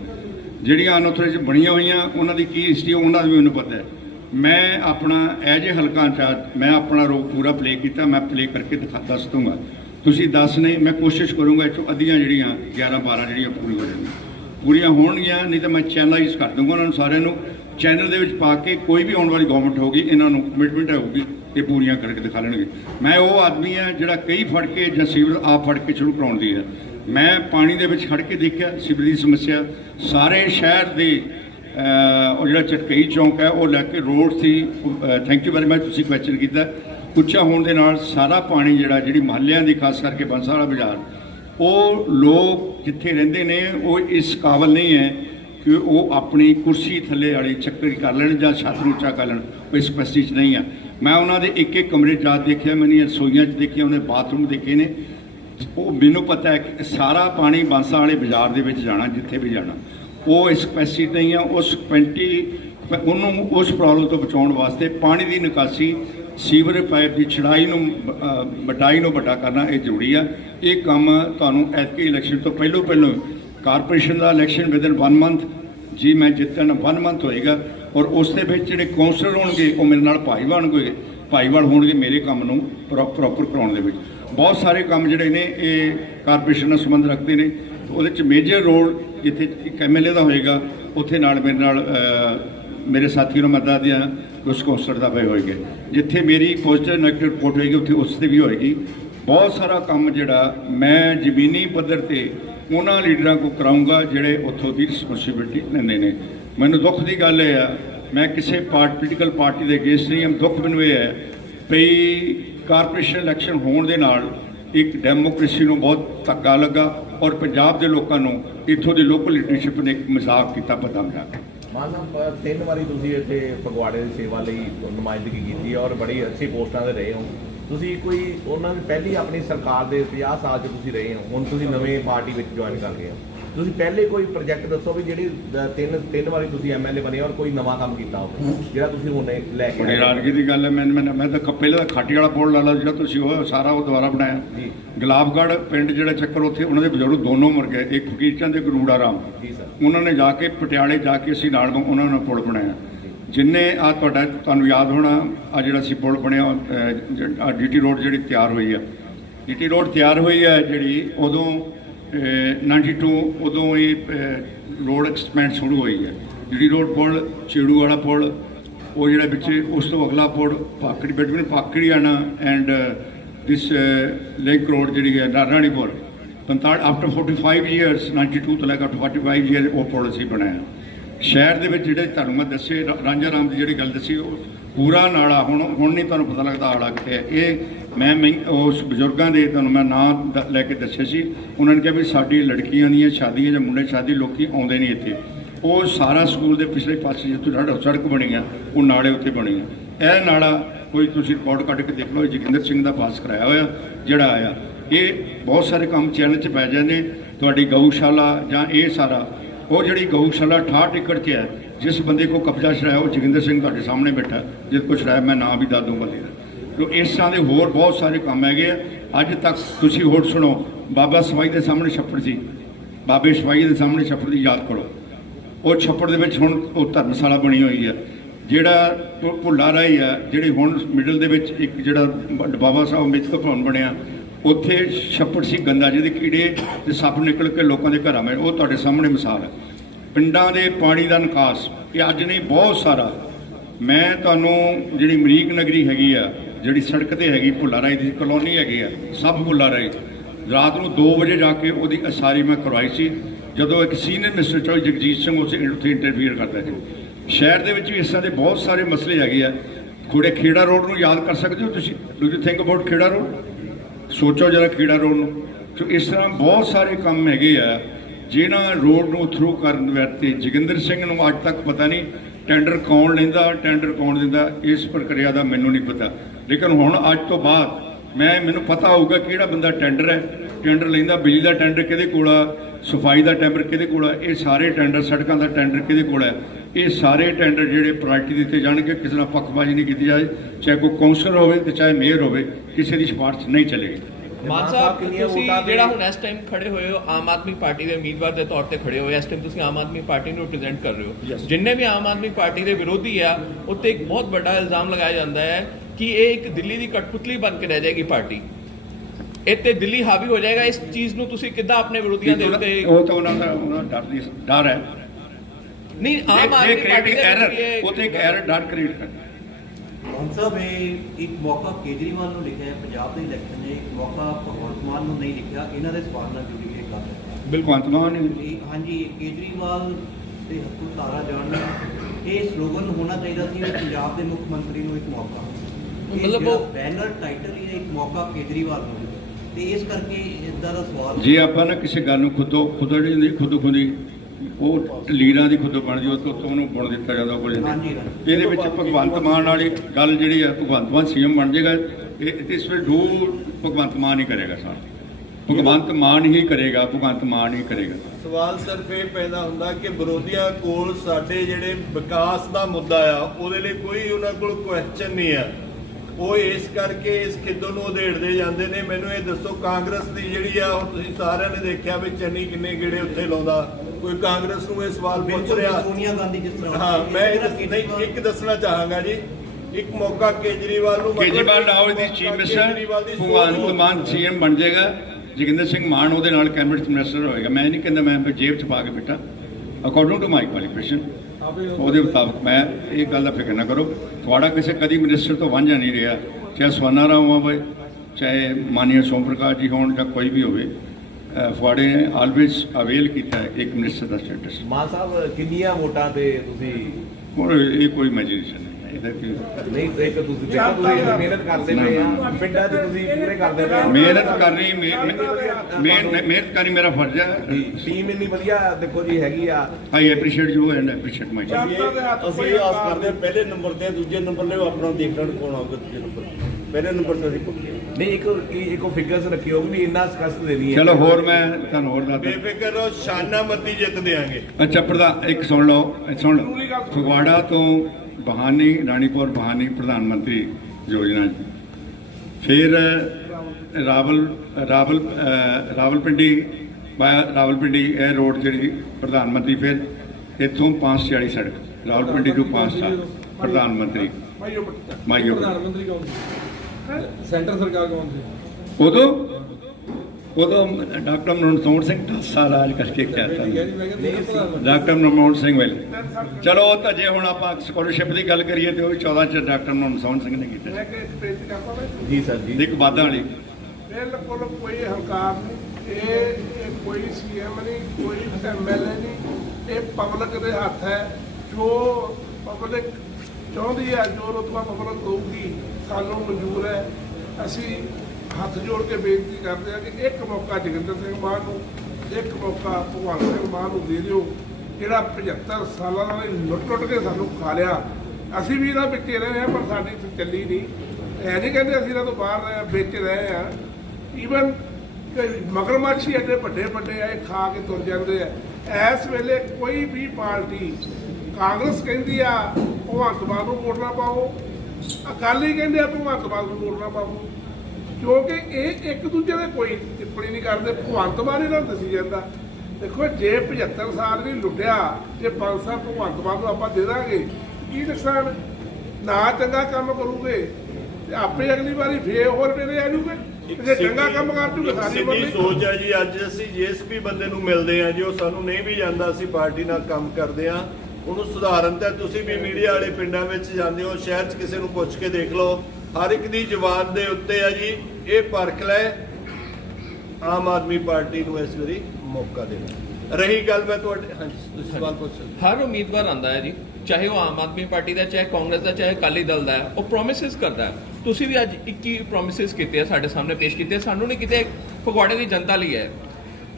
ਜਿਹੜੀਆਂ ਅਨਆਥੋਰਾਈਜ਼ਡ ਬਣੀਆਂ ਹੋਈਆਂ, ਉਹਨਾਂ ਦੀ ਕੀ ਹਿਸਟਰੀ ਉਹਨਾਂ ਦਾ ਵੀ ਮੈਨੂੰ ਪਤਾ ਹੈ। ਮੈਂ ਆਪਣਾ ਐਜ ਏ ਹਲਕਾ ਇੰਚਾਰਜ ਮੈਂ ਆਪਣਾ ਰੋਲ ਪੂਰਾ ਪਲੇ ਕੀਤਾ, ਮੈਂ ਪਲੇ ਕਰਕੇ ਦੱਸ ਦੂੰਗਾ। ਤੁਸੀਂ 10 ਨਹੀਂ, ਮੈਂ ਕੋਸ਼ਿਸ਼ ਕਰੂੰਗਾ ਇਹ 'ਚੋਂ ਅੱਧੀਆਂ ਜਿਹੜੀਆਂ 11-12 ਜਿਹੜੀਆਂ ਪੂਰੀਆਂ ਹੋ ਜਾਣਗੀਆਂ, ਪੂਰੀਆਂ ਹੋਣਗੀਆਂ, ਨਹੀਂ ਤਾਂ ਮੈਂ ਚੈਨਲਾਈਜ਼ ਕਰ ਦੂੰਗਾ ਉਹਨਾਂ ਨੂੰ ਸਾਰਿਆਂ ਨੂੰ, ਚੈਨਲ ਦੇ ਵਿੱਚ ਪਾ ਕੇ। ਕੋਈ ਵੀ ਆਉਣ ਵਾਲੀ ਗਵਰਨਮੈਂਟ ਹੋਊਗੀ, ਇਹਨਾਂ ਨੂੰ ਕਮਿਟਮੈਂਟ ਹੋਊਗੀ, ਇਹ ਪੂਰੀਆਂ ਕਰਕੇ ਦਿਖਾ ਲੈਣਗੇ। ਮੈਂ ਉਹ ਆਦਮੀ ਹਾਂ ਜਿਹੜਾ ਕਈ ਫੜ ਕੇ ਜਾਂ ਸੀਵਰ ਆਪ ਫੜ ਕੇ ਸ਼ੁਰੂ ਕਰਾਉਣ ਦੀ ਹੈ। ਮੈਂ ਪਾਣੀ ਦੇ ਵਿੱਚ ਖੜ ਕੇ ਦੇਖਿਆ ਸੀਵਰ ਦੀ ਸਮੱਸਿਆ, ਸਾਰੇ ਸ਼ਹਿਰ ਦੇ ਉਹ ਜਿਹੜਾ ਚਟਕਈ ਚੌਂਕ ਹੈ ਉਹ ਲੈ ਕੇ ਰੋਡ ਸੀ। ਥੈਂਕ ਯੂ ਵੈਰੀ ਮਚ, ਤੁਸੀਂ ਕੁਐਸਚਨ ਕੀਤਾ। ਉੱਚਾ ਹੋਣ ਦੇ ਨਾਲ ਸਾਰਾ ਪਾਣੀ ਜਿਹੜੀ ਮਹੱਲਿਆਂ ਦੀ, ਖਾਸ ਕਰਕੇ ਬੰਸਾ ਵਾਲਾ ਬਾਜ਼ਾਰ, ਉਹ ਲੋਕ ਜਿੱਥੇ ਰਹਿੰਦੇ ਨੇ ਉਹ ਇਸ ਕਾਬਲ ਨਹੀਂ ਹੈ ਕਿ ਉਹ ਆਪਣੀ ਕੁਰਸੀ ਥੱਲੇ ਵਾਲੀ ਚੱਕਰ ਕਰ ਲੈਣ ਜਾਂ ਛੱਤ ਨੂੰ ਉੱਚਾ ਕਰ ਲੈਣ, ਉਹ ਇਸ ਕਪੈਸਿਟੀ 'ਚ ਨਹੀਂ ਆ। ਮੈਂ ਉਹਨਾਂ ਦੇ ਇੱਕ ਕਮਰੇ 'ਚ ਜਾ ਦੇਖਿਆ, ਮੈਨੇ ਰਸੋਈਆਂ 'ਚ ਦੇਖਿਆ, ਉਹਨੇ ਬਾਥਰੂਮ ਦੇਖੇ ਨੇ। ਉਹ ਮੈਨੂੰ ਪਤਾ ਹੈ ਕਿ ਸਾਰਾ ਪਾਣੀ ਬਾਂਸਾ ਵਾਲੇ ਬਾਜ਼ਾਰ ਦੇ ਵਿੱਚ ਜਾਣਾ, ਜਿੱਥੇ ਵੀ ਜਾਣਾ, ਉਹ ਇਸ ਕਪੈਸਿਟੀ ਨਹੀਂ ਆ। ਉਸ ਉਹਨੂੰ ਉਸ ਪ੍ਰੋਬਲਮ ਤੋਂ ਬਚਾਉਣ ਵਾਸਤੇ ਪਾਣੀ ਦੀ ਨਿਕਾਸੀ, ਸੀਵਰ ਪਾਈਪ ਦੀ ਛੜਾਈ ਨੂੰ, ਬਟਾਈ ਨੂੰ ਵੱਡਾ ਕਰਨਾ ਇਹ ਜ਼ਰੂਰੀ ਆ। ਇਹ ਕੰਮ ਤੁਹਾਨੂੰ ਐਤਕੀ ਇਲੈਕਸ਼ਨ ਤੋਂ ਪਹਿਲੋਂ ਕਾਰਪੋਰੇਸ਼ਨ ਦਾ ਇਲੈਕਸ਼ਨ ਵਿਦਨ 1 ਮੰਥ, ਜੀ ਮੈਂ ਜਿੱਤਣ 1 ਮੰਥ ਹੋਏਗਾ, ਔਰ ਉਸ ਦੇ ਵਿੱਚ ਜਿਹੜੇ ਕਾਉਂਸਲਰ ਹੋਣਗੇ ਉਹ ਮੇਰੇ ਨਾਲ ਭਾਈਵਾਲ ਹੋਣਗੇ ਮੇਰੇ ਕੰਮ ਨੂੰ ਪ੍ਰੋਪਰ ਕਰਾਉਣ ਦੇ ਵਿੱਚ। ਬਹੁਤ ਸਾਰੇ ਕੰਮ ਜਿਹੜੇ ਨੇ ਇਹ ਕਾਰਪੋਰੇਸ਼ਨ ਨਾਲ ਸੰਬੰਧ ਰੱਖਦੇ ਨੇ, ਉਹਦੇ 'ਚ ਮੇਜਰ ਰੋਲ ਜਿੱਥੇ ਇੱਕ MLA ਦਾ ਹੋਏਗਾ, ਉੱਥੇ ਨਾਲ ਮੇਰੇ ਸਾਥੀ ਨੂੰ ਮਦਦ ਦਿਆਂ ਉਸ ਕਾਉਂਸਲਰ ਦਾ ਵੀ ਹੋਏਗਾ। ਜਿੱਥੇ ਮੇਰੀ ਪੋਜ਼ਿਟਿਵ ਨੈਗੇਟਿਵ ਰਿਪੋਰਟ ਹੋਏਗੀ ਉੱਥੇ ਉਸ 'ਤੇ ਵੀ ਹੋਏਗੀ। ਬਹੁਤ ਸਾਰਾ ਕੰਮ ਜਿਹੜਾ ਮੈਂ ਜ਼ਮੀਨੀ ਪੱਧਰ 'ਤੇ ਉਹਨਾਂ ਲੀਡਰਾਂ ਕੋਲ ਕਰਾਊਂਗਾ ਜਿਹੜੇ ਉੱਥੋਂ ਦੀ ਰਿਸਪੌਂਸਿਬਿਲਟੀ ਲੈਂਦੇ ਨੇ। ਮੈਨੂੰ ਦੁੱਖ ਦੀ ਗੱਲ ਇਹ ਆ, ਮੈਂ ਕਿਸੇ ਪੋਲੀਟੀਕਲ ਪਾਰਟੀ ਦੇ ਅਗੇਂਸਟ ਨਹੀਂ ਹਾਂ। ਦੁੱਖ ਮੈਨੂੰ ਇਹ ਹੈ ਵੀ ਕਾਰਪੋਰੇਸ਼ਨ ਇਲੈਕਸ਼ਨ ਹੋਣ ਦੇ ਨਾਲ ਇੱਕ ਡੈਮੋਕ੍ਰੇਸੀ ਨੂੰ ਬਹੁਤ ਧੱਕਾ ਲੱਗਾ, ਔਰ ਪੰਜਾਬ ਦੇ ਲੋਕਾਂ ਨੂੰ ਇੱਥੋਂ ਦੀ ਲੋਕਲ ਲੀਡਰਸ਼ਿਪ ਨੇ ਇੱਕ ਮਜ਼ਾਕ ਕੀਤਾ, ਪਤਾ ਮਜ਼ਾਕ। ਮਾਨ ਸਾਹਿਬ, 3 ਵਾਰੀ ਤੁਸੀਂ ਇੱਥੇ ਫਗਵਾੜੇ ਦੀ ਸੇਵਾ ਲਈ ਨੁਮਾਇੰਦਗੀ ਕੀਤੀ ਹੈ ਔਰ ਬੜੀ ਅੱਛੀ ਪੋਸਟਾਂ 'ਤੇ ਰਹੇ ਹੋ। ਤੁਸੀਂ ਕੋਈ ਉਹਨਾਂ ਨੇ ਪਹਿਲੀ ਆਪਣੀ ਸਰਕਾਰ ਦੇ 50 ਸਾਲ 'ਚ ਤੁਸੀਂ ਰਹੇ ਹੋ, ਹੁਣ ਤੁਸੀਂ ਨਵੇਂ ਪਾਰਟੀ ਵਿੱਚ ਜੁਆਇਨ ਕਰ ਗਏ ਹੋ। ਤੁਸੀਂ ਪਹਿਲੇ ਕੋਈ ਪ੍ਰੋਜੈਕਟ ਦੱਸੋ ਵੀ ਜਿਹੜੀ 3 ਵਾਰੀ ਤੁਸੀਂ MLA ਬਣੇ ਔਰ ਕੋਈ ਨਵਾਂ ਕੰਮ ਕੀਤਾ ਹੋਵੇ ਜਿਹੜਾ ਤੁਸੀਂ ਹੁਣ ਲੈ ਕੇ ਆਏ। ਹੈਰਾਨਗੀ ਦੀ ਗੱਲ ਹੈ, ਮੈਂ ਤਾਂ ਪਹਿਲੇ ਦਾ ਖਾਟੀ ਵਾਲਾ ਪੁਲ ਲਾ ਲਾ ਜਿਹੜਾ ਤੁਸੀਂ ਉਹ ਸਾਰਾ ਉਹ ਦੁਬਾਰਾ ਬਣਾਇਆ ਜੀ। ਗੁਲਾਬਗੜ੍ਹ ਪਿੰਡ ਜਿਹੜਾ ਚੱਕਰ, ਉੱਥੇ ਉਹਨਾਂ ਦੇ ਬਜ਼ੁਰਗ ਦੋਨੋਂ ਮਰ ਗਏ, ਇੱਕ ਫਕੀਰ ਚੰਦ ਤੇ ਰੂੜਾ ਰਾਮ ਜੀ ਸਰ। ਉਹਨਾਂ ਨੇ ਜਾ ਕੇ ਪਟਿਆਲੇ ਜਾ ਕੇ ਅਸੀਂ ਨਾਲ ਉਹਨਾਂ ਨਾਲ ਪੁਲ ਬਣਾਇਆ। ਜਿੰਨੇ ਤੁਹਾਨੂੰ ਯਾਦ ਹੋਣਾ ਆ ਜਿਹੜਾ ਸੀ ਪੁਲ ਬਣਿਆ DT ਰੋਡ ਜਿਹੜੀ ਤਿਆਰ ਹੋਈ ਆ, DT ਰੋਡ ਤਿਆਰ ਹੋਈ ਹੈ ਜਿਹੜੀ ਉਦੋਂ 92 ਉਦੋਂ ਇਹ ਰੋਡ ਐਕਸਪੈਂਡ ਸ਼ੁਰੂ ਹੋਈ ਹੈ। ਜਿਹੜੀ ਰੋਡ ਪੁਲ ਚੇੜੂ ਵਾਲਾ ਪੁਲ, ਉਹ ਜਿਹੜਾ ਵਿੱਚ ਉਸ ਤੋਂ ਅਗਲਾ ਪੁਲ Pakri between Pakriana and this link road ਜਿਹੜੀ ਹੈ ਰਾਣੀਪੁਰ 45 ਆਫਟਰ 45 ਇਅਰਸ 92 ਤੋਂ ਲੈ ਕੇ 45 ਇਅਰ ਉਹ ਪੁਲ ਅਸੀਂ ਬਣਾਇਆ। ਸ਼ਹਿਰ ਦੇ ਵਿੱਚ ਜਿਹੜੇ ਤੁਹਾਨੂੰ ਮੈਂ ਦੱਸੇ ਰਾਂਝਾ ਰਾਮ ਦੀ ਜਿਹੜੀ ਗੱਲ ਦੱਸੀ, ਉਹ ਪੂਰਾ ਨਾਲਾ ਹੁਣ ਨਹੀਂ ਤੁਹਾਨੂੰ ਪਤਾ ਲੱਗਦਾ ਆਲਾ ਕਿੱਥੇ ਹੈ। ਇਹ ਮੈਂ ਉਸ ਬਜ਼ੁਰਗਾਂ ਦੇ ਤੁਹਾਨੂੰ ਮੈਂ ਨਾਂ ਲੈ ਕੇ ਦੱਸੇ ਸੀ, ਉਹਨਾਂ ਨੇ ਕਿਹਾ ਵੀ ਸਾਡੀ ਲੜਕੀਆਂ ਦੀਆਂ ਸ਼ਾਦੀਆਂ ਜਾਂ ਮੁੰਡੇ ਸ਼ਾਦੀ ਲੋਕੀ ਆਉਂਦੇ ਨਹੀਂ ਇੱਥੇ। ਉਹ ਸਾਰਾ ਸਕੂਲ ਦੇ ਪਿਛਲੇ ਪਾਸੇ ਜਿੱਥੋਂ ਸਾਡਾ ਸੜਕ ਬਣੀ ਆ ਉਹ ਨਾਲੇ ਉੱਥੇ ਬਣੀ ਆ। ਇਹ ਨਾਲਾ ਕੋਈ ਤੁਸੀਂ ਰਿਪੋਰਟ ਕੱਢ ਕੇ ਦੇਖ ਲਓ, ਜੋਗਿੰਦਰ ਸਿੰਘ ਦਾ ਪਾਸ ਕਰਾਇਆ ਹੋਇਆ ਜਿਹੜਾ ਆਇਆ। ਇਹ ਬਹੁਤ ਸਾਰੇ ਕੰਮ ਚੈਨਲ 'ਚ ਪੈ ਜਾਂਦੇ। ਤੁਹਾਡੀ ਗਊਸ਼ਾਲਾ ਜਾਂ ਇਹ ਸਾਰਾ, ਉਹ ਜਿਹੜੀ ਗਊਸ਼ਾਲਾ 68 ਏਕੜ 'ਚ ਹੈ, ਜਿਸ ਬੰਦੇ ਕੋ ਕਬਜ਼ਾ ਛੜਾਇਆ ਉਹ ਜੋਗਿੰਦਰ ਸਿੰਘ ਤੁਹਾਡੇ ਸਾਹਮਣੇ ਬੈਠਾ, ਜਿਸ ਕੋ ਛੜਾਇਆ ਮੈਂ ਨਾਂ ਵੀ ਦੱਸ ਦੂੰ ਬੰਦੇ ਦਾ। ਤੋ ਇਸ ਤਰ੍ਹਾਂ ਦੇ ਹੋਰ ਬਹੁਤ ਸਾਰੇ ਕੰਮ ਹੈਗੇ ਆ। ਅੱਜ ਤੱਕ ਤੁਸੀਂ ਹੋਰ ਸੁਣੋ, ਬਾਬਾ ਸਵਾਈ ਦੇ ਸਾਹਮਣੇ ਛੱਪੜ ਸੀ, ਬਾਬੇ ਸਵਾਈ ਦੇ ਸਾਹਮਣੇ ਛੱਪੜ ਦੀ ਯਾਦ ਕਰੋ। ਉਹ ਛੱਪੜ ਦੇ ਵਿੱਚ ਹੁਣ ਉਹ ਧਰਮਸ਼ਾਲਾ ਬਣੀ ਹੋਈ ਆ। ਜਿਹੜਾ ਭੁੱਲਾ ਰਾਈ ਆ, ਜਿਹੜੀ ਹੁਣ ਮਿਡਲ ਦੇ ਵਿੱਚ ਇੱਕ ਜਿਹੜਾ ਬਾਬਾ ਸਾਹਿਬ ਅੰਬੇਦਕਰ ਭਵਨ ਬਣਿਆ, ਉੱਥੇ ਛੱਪੜ ਸੀ ਗੰਦਾ, ਜਿਹਦੇ ਕੀੜੇ ਤੇ ਸੱਪ ਨਿਕਲ ਕੇ ਲੋਕਾਂ ਦੇ ਘਰਾਂ ਵਿੱਚ, ਉਹ ਤੁਹਾਡੇ ਸਾਹਮਣੇ ਮਿਸਾਲ ਹੈ। ਪਿੰਡਾਂ ਦੇ ਪਾਣੀ ਦਾ ਨਿਕਾਸ ਇਹ ਅੱਜ ਨਹੀਂ ਬਹੁਤ ਸਾਰਾ। ਮੈਂ ਤੁਹਾਨੂੰ ਜਿਹੜੀ ਅਮਰੀਕ ਨਗਰੀ ਹੈਗੀ ਆ, ਜਿਹੜੀ ਸੜਕ ਤੇ ਹੈਗੀ ਭੁੱਲਾ ਰਾਈ ਦੀ ਕਲੋਨੀ ਹੈਗੀ ਆ, ਸਭ ਭੁੱਲਾ ਰਾਈ, ਰਾਤ ਨੂੰ 2 ਵਜੇ ਜਾ ਕੇ ਉਹਦੀ ਅਸਾਰੀ ਮੈਂ ਕਰਵਾਈ ਸੀ, ਜਦੋਂ ਇੱਕ ਸੀਨੀਅਰ ਮਿਨਿਸਟਰ ਚੋਂ ਜਗਜੀਤ ਸਿੰਘ ਉੱਥੇ ਇੰਟਰਫੀਅਰ ਕਰਦਾ ਸੀ। ਸ਼ਹਿਰ ਦੇ ਵਿੱਚ ਵੀ ਇਸ ਤਰ੍ਹਾਂ ਦੇ ਬਹੁਤ ਸਾਰੇ ਮਸਲੇ ਹੈਗੇ ਆ। ਖੇੜਾ ਰੋਡ ਨੂੰ ਯਾਦ ਕਰ ਸਕਦੇ ਹੋ ਤੁਸੀਂ? Do you think about Khera road? ਸੋਚੋ ਜਰਾ ਖੇੜਾ ਰੋਡ ਨੂੰ। ਸੋ ਇਸ ਤਰ੍ਹਾਂ ਬਹੁਤ ਸਾਰੇ ਕੰਮ ਹੈਗੇ ਆ ਜਿਨ੍ਹਾਂ ਰੋਡ ਨੂੰ ਥਰੂ ਕਰਨ ਵਾਸਤੇ ਜੋਗਿੰਦਰ ਸਿੰਘ ਨੂੰ ਅੱਜ ਤੱਕ ਪਤਾ ਨਹੀਂ ਟੈਂਡਰ ਕੌਣ ਲੈਂਦਾ, ਟੈਂਡਰ ਕੌਣ ਦਿੰਦਾ, ਇਸ ਪ੍ਰਕਿਰਿਆ ਦਾ ਮੈਨੂੰ ਨਹੀਂ ਪਤਾ। ਲੇਕਿਨ ਹੁਣ ਅੱਜ ਤੋਂ ਬਾਅਦ ਮੈਨੂੰ ਪਤਾ ਹੋਊਗਾ ਕਿਹੜਾ ਬੰਦਾ ਟੈਂਡਰ ਹੈ, ਟੈਂਡਰ ਲੈਂਦਾ, ਬਿਜਲੀ ਦਾ ਟੈਂਡਰ ਕਿਹਦੇ ਕੋਲ ਆ, ਸਫਾਈ ਦਾ ਟੈਂਡਰ ਕਿਹਦੇ ਕੋਲ ਆ, ਇਹ ਸਾਰੇ ਟੈਂਡਰ, ਸੜਕਾਂ ਦਾ ਟੈਂਡਰ ਕਿਹਦੇ ਕੋਲ ਹੈ। ਇਹ ਸਾਰੇ ਟੈਂਡਰ ਜਿਹੜੇ ਪ੍ਰਾਇਰਟੀ ਦਿੱਤੇ ਜਾਣਗੇ, ਕਿਸੇ ਨਾਲ ਪੱਖਪਾਤੀ ਨਹੀਂ ਕੀਤੀ ਜਾਏ, ਚਾਹੇ ਕੋਈ ਕੌਂਸਲਰ ਹੋਵੇ ਤੇ ਚਾਹੇ ਮੇਅਰ ਹੋਵੇ, ਕਿਸੇ ਦੀ ਸਿਫਾਰਿਸ਼ ਨਹੀਂ ਚੱਲੇਗੀ। ਮਾਨ ਸਾਹਿਬ ਤੁਸੀਂ ਜਿਹੜਾ ਹੁਣ ਇਸ ਟਾਈਮ ਖੜੇ ਹੋਏ ਹੋ ਆਮ ਆਦਮੀ ਪਾਰਟੀ ਦੇ ਉਮੀਦਵਾਰ ਦੇ ਤੌਰ ਤੇ ਖੜੇ ਹੋਏ, ਇਸ ਟਾਈਮ ਤੁਸੀਂ ਆਮ ਆਦਮੀ ਪਾਰਟੀ ਨੂੰ ਰਿਪਰੈਜ਼ੈਂਟ ਕਰ ਰਹੇ ਹੋ। ਜਿੰਨੇ ਵੀ ਆਮ ਆਦਮੀ ਪਾਰਟੀ ਦੇ ਵਿਰੋਧੀ ਆ, ਉੱਤੇ ਇੱਕ ਬਹੁਤ ਵੱਡਾ ਇਲਜ਼ਾਮ ਲਗਾਇਆ ਜਾਂਦਾ ਹੈ ਕਿ ਇਹ ਇੱਕ ਦਿੱਲੀ ਦੀ ਕਠਪੁਤਲੀ ਬਣ ਕੇ ਰਹਿ ਜਾਏਗੀ ਪਾਰਟੀ, ਇੱਥੇ ਦਿੱਲੀ ਹਾਵੀ ਹੋ ਜਾਏਗਾ। ਇਸ ਚੀਜ਼ ਨੂੰ ਤੁਸੀਂ ਕਿੱਦਾਂ ਆਪਣੇ ਵਿਰੋਧੀਆਂ ਦੇ ਉੱਤੇ? ਉਹ ਤਾਂ ਉਹਨਾਂ ਦਾ ਡਰ ਹੈ। ਨਹੀਂ, ਆਮ ਆਦਮੀ ਪਾਰਟੀ ਦੇ ਉਹ ਤੇ ਇੱਕ ਐਰਰ ਡਰ ਕ੍ਰੀਏਟ ਕਰਦਾ। ਮਾਨ ਸਾਹਿਬ ਇਹ ਇੱਕ ਮੌਕਾ ਕੇਜਰੀਵਾਲ ਨੂੰ ਲਿਖਿਆ, ਪੰਜਾਬ ਦੇ ਇਲੈਕਸ਼ਨ ਨੇ ਇੱਕ ਮੌਕਾ ਭਗਵੰਤ ਮਾਨ ਨੂੰ ਨਹੀਂ ਲਿਖਿਆ। ਇਹਨਾਂ ਦੇ ਸਵਾਲ ਨਾਲ ਜੁੜੀ ਇਹ ਗੱਲ ਹੈ। ਬਿਲਕੁਲ ਮਾਨ ਹਾਂਜੀ, ਕੇਜਰੀਵਾਲ ਦੇ ਹੱਥੋਂ ਤਾਰਾ ਜਾਣਨਾ, ਇਹ ਸਲੋਗਨ ਹੋਣਾ ਚਾਹੀਦਾ ਸੀ ਪੰਜਾਬ ਦੇ ਮੁੱਖ ਮੰਤਰੀ ਨੂੰ ਇੱਕ ਮੌਕਾ, ਮਤਲਬ ਉਹ ਬੈਨਰ ਟਾਈਟਲ ਹੀ ਇੱਕ ਮੌਕਾ ਕੇਜਰੀਵਾਲ ਨੂੰ, ਤੇ ਇਸ ਕਰਕੇ ਇਦਾਂ ਦਾ ਸਵਾਲ। ਜੇ ਆਪਾਂ ਨਾ ਕਿਸੇ ਗੱਲ ਨੂੰ ਖੁਦੀ ਉਹ ਲੀਰਾਂ ਦੀ ਖੁਦ ਬਣ ਜਾਓ ਤਾਂ ਉਹਨੂੰ ਬੁਣ ਦਿੱਤਾ ਜਾਂਦਾ ਕੋਲ। ਇਹਦੇ ਵਿੱਚ ਭਗਵੰਤ ਮਾਨ ਵਾਲੀ ਗੱਲ ਜਿਹੜੀ ਹੈ, ਭਗਵੰਤ ਮਾਨ ਸੀਐਮ ਬਣ ਜਾਏਗਾ, ਇਸ ਵਿੱਚ ਡੂ ਭਗਵੰਤ ਮਾਨ ਹੀ ਕਰੇਗਾ। ਸਾਰਾ ਭਗਵੰਤ ਮਾਨ ਹੀ ਕਰੇਗਾ, ਭਗਵੰਤ ਮਾਨ ਹੀ ਕਰੇਗਾ। ਸਵਾਲ ਸਿਰਫ ਇਹ ਪੈਦਾ ਹੁੰਦਾ ਕਿ ਵਿਰੋਧੀਆਂ ਕੋਲ ਸਾਡੇ ਜਿਹੜੇ ਵਿਕਾਸ ਦਾ ਮੁੱਦਾ ਆ, ਉਹਦੇ ਲਈ ਕੋਈ ਉਹਨਾਂ ਕੋਲ ਕੁਐਸਚਨ ਨਹੀਂ ਆ। ਉਹ ਇਸ ਕਰਕੇ ਇਸ ਖਿੱਦੋਂ ਨੂੰ ਉਧੇੜਦੇ ਜਾਂਦੇ ਨੇ। ਮੈਨੂੰ ਇਹ ਦੱਸੋ, ਕਾਂਗਰਸ ਦੀ ਜਿਹੜੀ ਆ, ਹੁਣ ਤੁਸੀਂ ਸਾਰਿਆਂ ਨੇ ਦੇਖਿਆ ਵੀ ਚੰਨੀ ਕਿੰਨੇ ਗੇੜੇ ਉੱਥੇ ਲਾਉਂਦਾ, ਕੋਈ ਕਾਂਗਰਸ ਨੂੰ ਇਹ ਸਵਾਲ ਪੁੱਛ ਰਿਹਾ? ਸੋਨੀਆ ਗਾਂਧੀ ਜਿਸ ਤਰ੍ਹਾਂ। ਹਾਂ, ਮੈਂ ਇੱਕ ਦੱਸਣਾ ਚਾਹਾਂਗਾ ਜੀ, ਇੱਕ ਮੌਕਾ ਕੇਜਰੀਵਾਲ ਨੂੰ, ਕੇਜਰੀਵਾਲ ਨਾਓ ਦੀ chief minister, Bhagwant Mann CM ਬਣ ਜਾਏਗਾ, ਜੋਗਿੰਦਰ ਸਿੰਘ ਮਾਨ ਉਹਦੇ ਨਾਲ ਕੈਬਨਿਟ ਮਿਨਿਸਟਰ ਹੋਏਗਾ। ਮੈਂ ਨਹੀਂ ਕਹਿੰਦਾ ਮੈਂ ਜੇਬ 'ਚ ਪਾ ਕੇ ਬੈਠਾ, ਅਕੋਰਡਿੰਗ ਟੂ ਮਾਈ ਕੁਆਲੀਫਿਕੇਸ਼ਨ, ਉਹਦੇ ਮੁਤਾਬਕ। ਮੈਂ ਇਹ ਗੱਲ ਦਾ ਫਿਕਰ ਨਾ ਕਰੋ, ਤੁਹਾਡਾ ਕਿਸੇ ਕਦੀ ਮਿਨਿਸਟਰ ਤੋਂ ਵਾਂਝਾ ਨਹੀਂ ਰਿਹਾ, ਚਾਹੇ ਸਵਰਨਾ ਰਾਮ ਹੋਵੇ, ਚਾਹੇ ਮਾਨਯ ਸੋਮ ਪ੍ਰਕਾਸ਼ ਜੀ ਹੋਣ, ਜਾਂ ਕੋਈ ਵੀ ਹੋਵੇ। ਫੁਆੜੇ ਨੇ ਆਲਵੇਜ਼ ਅਵੇਲ ਕੀਤਾ ਹੈ ਇੱਕ ਮਿਨਿਸਟਰ ਦਾ ਸਟੇਟਸ। ਮਾਨ ਸਾਹਿਬ ਕਿੰਨੀਆਂ ਵੋਟਾਂ ਤੇ ਤੁਸੀਂ? ਹੁਣ ਇਹ ਕੋਈ ਮੈਜਿਸਟਰ ਨਹੀਂ ਇਹਦਾ ਕੀ ਨਹੀਂ, ਇੱਕ ਤੁਸੀਂ ਦੇਖੋ, ਤੁਸੀਂ ਮਿਹਨਤ ਕਰਦੇ ਪਏ ਆ, ਪਿੰਡਾਂ 'ਚ ਤੁਸੀਂ ਪੂਰੇ ਕਰਦੇ ਪਏ ਹੋ। ਮਿਹਨਤ ਕਰਨੀ ਮੇਰਾ ਫਰਜ਼ ਹੈ। ਟੀਮ ਇੰਨੀ ਵਧੀਆ ਦੇਖੋ ਜੀ ਹੈਗੀ ਆ। I appreciate you and appreciate my team. ਅਸੀਂ ਇਹ ਆਸ ਕਰਦੇ ਹਾਂ ਪਹਿਲੇ ਨੰਬਰ ਤੇ, ਦੂਜੇ ਨੰਬਰ ਲਈ ਆਪਣਾ ਦੇਖ ਲੈਣ ਕੌਣ ਆਊਗਾ ਦੂਜੇ ਨੰਬਰ, ਪਹਿਲੇ ਨੰਬਰ ਤੇ ਅਸੀਂ ਪਹੁੰਚੇ। ਨਹੀਂ, ਇੱਕ ਫਿਗਰਸ ਰੱਖਿਓ ਵੀ ਇੰਨਾ ਸਕਸਤ ਦੇਣੀ ਹੈ। ਚਲੋ ਹੋਰ ਮੈਂ ਤੁਹਾਨੂੰ ਹੋਰ ਦੱਸਦਾ। ਬੇਫਿਕਰ ਰਹੋ, ਸ਼ਾਨਾ ਮੱਤੀ ਜਿੱਤ ਦੇਾਂਗੇ। ਅੱਛਾ ਇੱਕ ਸੁਣ ਲਓ। ਫਗਵਾੜਾ ਤੋਂ ਬਹਾਨੀ, ਰਾਣੀਪੁਰ ਬਹਾਨੀ ਪ੍ਰਧਾਨ ਮੰਤਰੀ ਯੋਜਨਾ ਜੀ, ਫਿਰ ਰਾਵਲਪਿੰਡੀ ਇਹ ਰੋਡ ਜਿਹੜੀ ਪ੍ਰਧਾਨ ਮੰਤਰੀ, ਫਿਰ ਇੱਥੋਂ 540 ਸੜਕ ਰਾਵਲਪਿੰਡੀ ਤੋਂ 5 ਪ੍ਰਧਾਨ ਮੰਤਰੀ ਮਾਈਓ। ਪ੍ਰਧਾਨ ਮੰਤਰੀ ਕੌਣ ਸੀ? ਸੈਂਟਰ ਸਰਕਾਰ ਕੌਣ ਸੀ ਉਦੋਂ ਉਦੋਂ ਡਾਕਟਰ ਮਨਮੋਹਨ ਸਿੰਘ 10 ਸਾਲ ਰਾਜ ਕਰਕੇ ਕਿਹਾ ਮੈਂ ਤਾਂ ਕਿਹਾ ਪ੍ਰਧਾਨ ਮੰਤਰੀ ਡਾਕਟਰ ਮਨਮੋਹਨ ਸਿੰਘ ਵੇਲੇ ਚਲੋ ਉਹ ਤਾਂ ਜੇ ਹੁਣ ਆਪਾਂ ਸਕਾਲਰਸ਼ਿਪ ਦੀ ਗੱਲ ਕਰੀਏ ਤੇ ਉਹ ਵੀ 14 ਚ ਡਾਕਟਰ ਮਨਮੋਹਨ ਸਿੰਘ ਨੇ ਕੀਤਾ ਮੈਂ ਕਿ ਬੇਨਤੀ ਕਰਦਾ ਮੈਂ ਜੀ ਸਰ ਜੀ ਇੱਕ ਵਾਦਾਂ ਵਾਲੀ ਬਿਲਕੁਲ ਕੋਈ ਹੰਕਾਰ ਨਹੀਂ, ਇਹ ਕੋਈ ਸੀਐਮ ਨਹੀਂ, ਕੋਈ ਐਮਐਲਏ ਨਹੀਂ, ਇਹ ਪਬਲਿਕ ਦੇ ਹੱਥ ਹੈ। ਜੋ ਪਬਲਿਕ ਚਾਹੁੰਦੀ ਹੈ, ਜੋ ਰੁਤਬਾ ਪਬਲਿਕ ਦਊਗੀ ਸਾਨੂੰ ਮਨਜ਼ੂਰ ਹੈ। ਅਸੀਂ ਹੱਥ ਜੋੜ ਕੇ ਬੇਨਤੀ ਕਰਦੇ ਹਾਂ ਕਿ ਇੱਕ ਮੌਕਾ ਜੋਗਿੰਦਰ ਸਿੰਘ ਮਾਨ ਨੂੰ, ਇੱਕ ਮੌਕਾ ਭਗਵੰਤ ਸਿੰਘ ਮਾਨ ਨੂੰ ਦੇ ਦਿਓ, ਜਿਹੜਾ 75 ਸਾਲਾਂ ਦਾ ਲੁੱਟ ਕੇ ਸਾਨੂੰ ਖਾ ਲਿਆ। ਅਸੀਂ ਵੀ ਇਹਨਾਂ ਵਿੱਚ ਰਹੇ ਹਾਂ ਪਰ ਸਾਡੀ ਚੱਲੀ ਨਹੀਂ। ਐ ਨਹੀਂ ਕਹਿੰਦੇ ਅਸੀਂ ਇਹਨਾਂ ਤੋਂ ਬਾਹਰ ਰਹੇ, ਵਿੱਚ ਰਹੇ ਆ। ਈਵਨ ਮਗਰਮੱਛ ਹੀ ਐਡੇ ਵੱਡੇ ਵੱਡੇ ਆਏ ਖਾ ਕੇ ਤੁਰ ਜਾਂਦੇ ਆ। ਇਸ ਵੇਲੇ ਕੋਈ ਵੀ ਪਾਰਟੀ, ਕਾਂਗਰਸ ਕਹਿੰਦੀ ਆ ਭਗਵੰਤ ਮਾਨ ਨੂੰ ਵੋਟ ਨਾ ਪਾਓ, ਅਕਾਲੀ ਕਹਿੰਦੇ ਆ ਭਗਵੰਤ ਮਾਨ ਨੂੰ ਵੋਟ ਨਾ ਪਾਓ, ਕਿਉਂਕਿ ਇਹ ਇੱਕ ਦੂਜੇ ਦੇ ਕੋਈ ਟਿੱਪਣੀ ਨਹੀਂ ਕਰਦੇ। ਭਗਵੰਤ ਮਾਨ ਇਹਨਾਂ ਨੂੰ ਦੱਸੀ ਜਾਂਦਾ। ਦੇਖੋ ਜੇ 75 ਸਾਲ ਵੀ ਲੁੱਟਿਆ, ਜੇ 5 ਸਾਲ ਭਗਵੰਤ ਮਾਨ ਨੂੰ ਆਪਾਂ ਦੇ ਦਾਂਗੇ ਕੀ ਨੁਕਸਾਨ? ਨਾ ਚੰਗਾ ਕੰਮ ਕਰੂਗੇ ਤੇ ਆਪੇ ਅਗਲੀ ਵਾਰੀ ਫੇਰ ਹੋਰ ਮੇਰੇ ਆ ਜੂਗੇ। ਜੇ ਚੰਗਾ ਕੰਮ ਕਰ ਜੂਗੇ ਸਾਰੀ ਸਿੱਧੀ ਸੋਚ ਹੈ ਜੀ। ਅੱਜ ਅਸੀਂ ਜਿਸ ਵੀ ਬੰਦੇ ਨੂੰ ਮਿਲਦੇ ਆ, ਜੇ ਉਹ ਸਾਨੂੰ ਨਹੀਂ ਵੀ ਜਾਂਦਾ, ਅਸੀਂ ਪਾਰਟੀ ਨਾਲ ਕੰਮ ਕਰਦੇ ਆ, ਉਹਨੂੰ ਸੁਧਾਰਨ ਤਾਂ ਤੁਸੀਂ ਵੀ ਮੀਡੀਆ ਵਾਲੇ ਪਿੰਡਾਂ ਵਿੱਚ ਜਾਂਦੇ ਹੋ, ਸ਼ਹਿਰ 'ਚ ਕਿਸੇ ਨੂੰ ਪੁੱਛ ਕੇ ਦੇਖ ਲਓ, ਹਰ ਇੱਕ ਦੀ ਜ਼ੁਬਾਨ ਦੇ ਉੱਤੇ ਆ ਜੀ ਇਹ ਪਰਖ ਲੈ ਆਮ ਆਦਮੀ ਪਾਰਟੀ ਨੂੰ ਇਸ ਵਾਰੀ ਮੌਕਾ ਦੇਣਾ। ਰਹੀ ਗੱਲ ਮੈਂ ਤੁਹਾਡੇ ਹਾਂਜੀ ਤੁਸੀਂ ਸਵਾਲ ਪੁੱਛ ਸਕਦੇ। ਹਰ ਉਮੀਦਵਾਰ ਆਂਦਾ ਹੈ ਜੀ, ਚਾਹੇ ਉਹ ਆਮ ਆਦਮੀ ਪਾਰਟੀ ਦਾ, ਚਾਹੇ ਕਾਂਗਰਸ ਦਾ, ਚਾਹੇ ਅਕਾਲੀ ਦਲ ਦਾ ਹੈ, ਉਹ ਪ੍ਰੋਮਿਸਿਸ ਕਰਦਾ ਹੈ। ਤੁਸੀਂ ਵੀ ਅੱਜ 21 ਪ੍ਰੋਮਿਸਿਸ ਕੀਤੇ ਆ, ਸਾਡੇ ਸਾਹਮਣੇ ਪੇਸ਼ ਕੀਤੇ ਆ। ਸਾਨੂੰ ਨਹੀਂ ਕਿਤੇ, ਫਗਵਾੜੇ ਦੀ ਜਨਤਾ ਲਈ ਹੈ।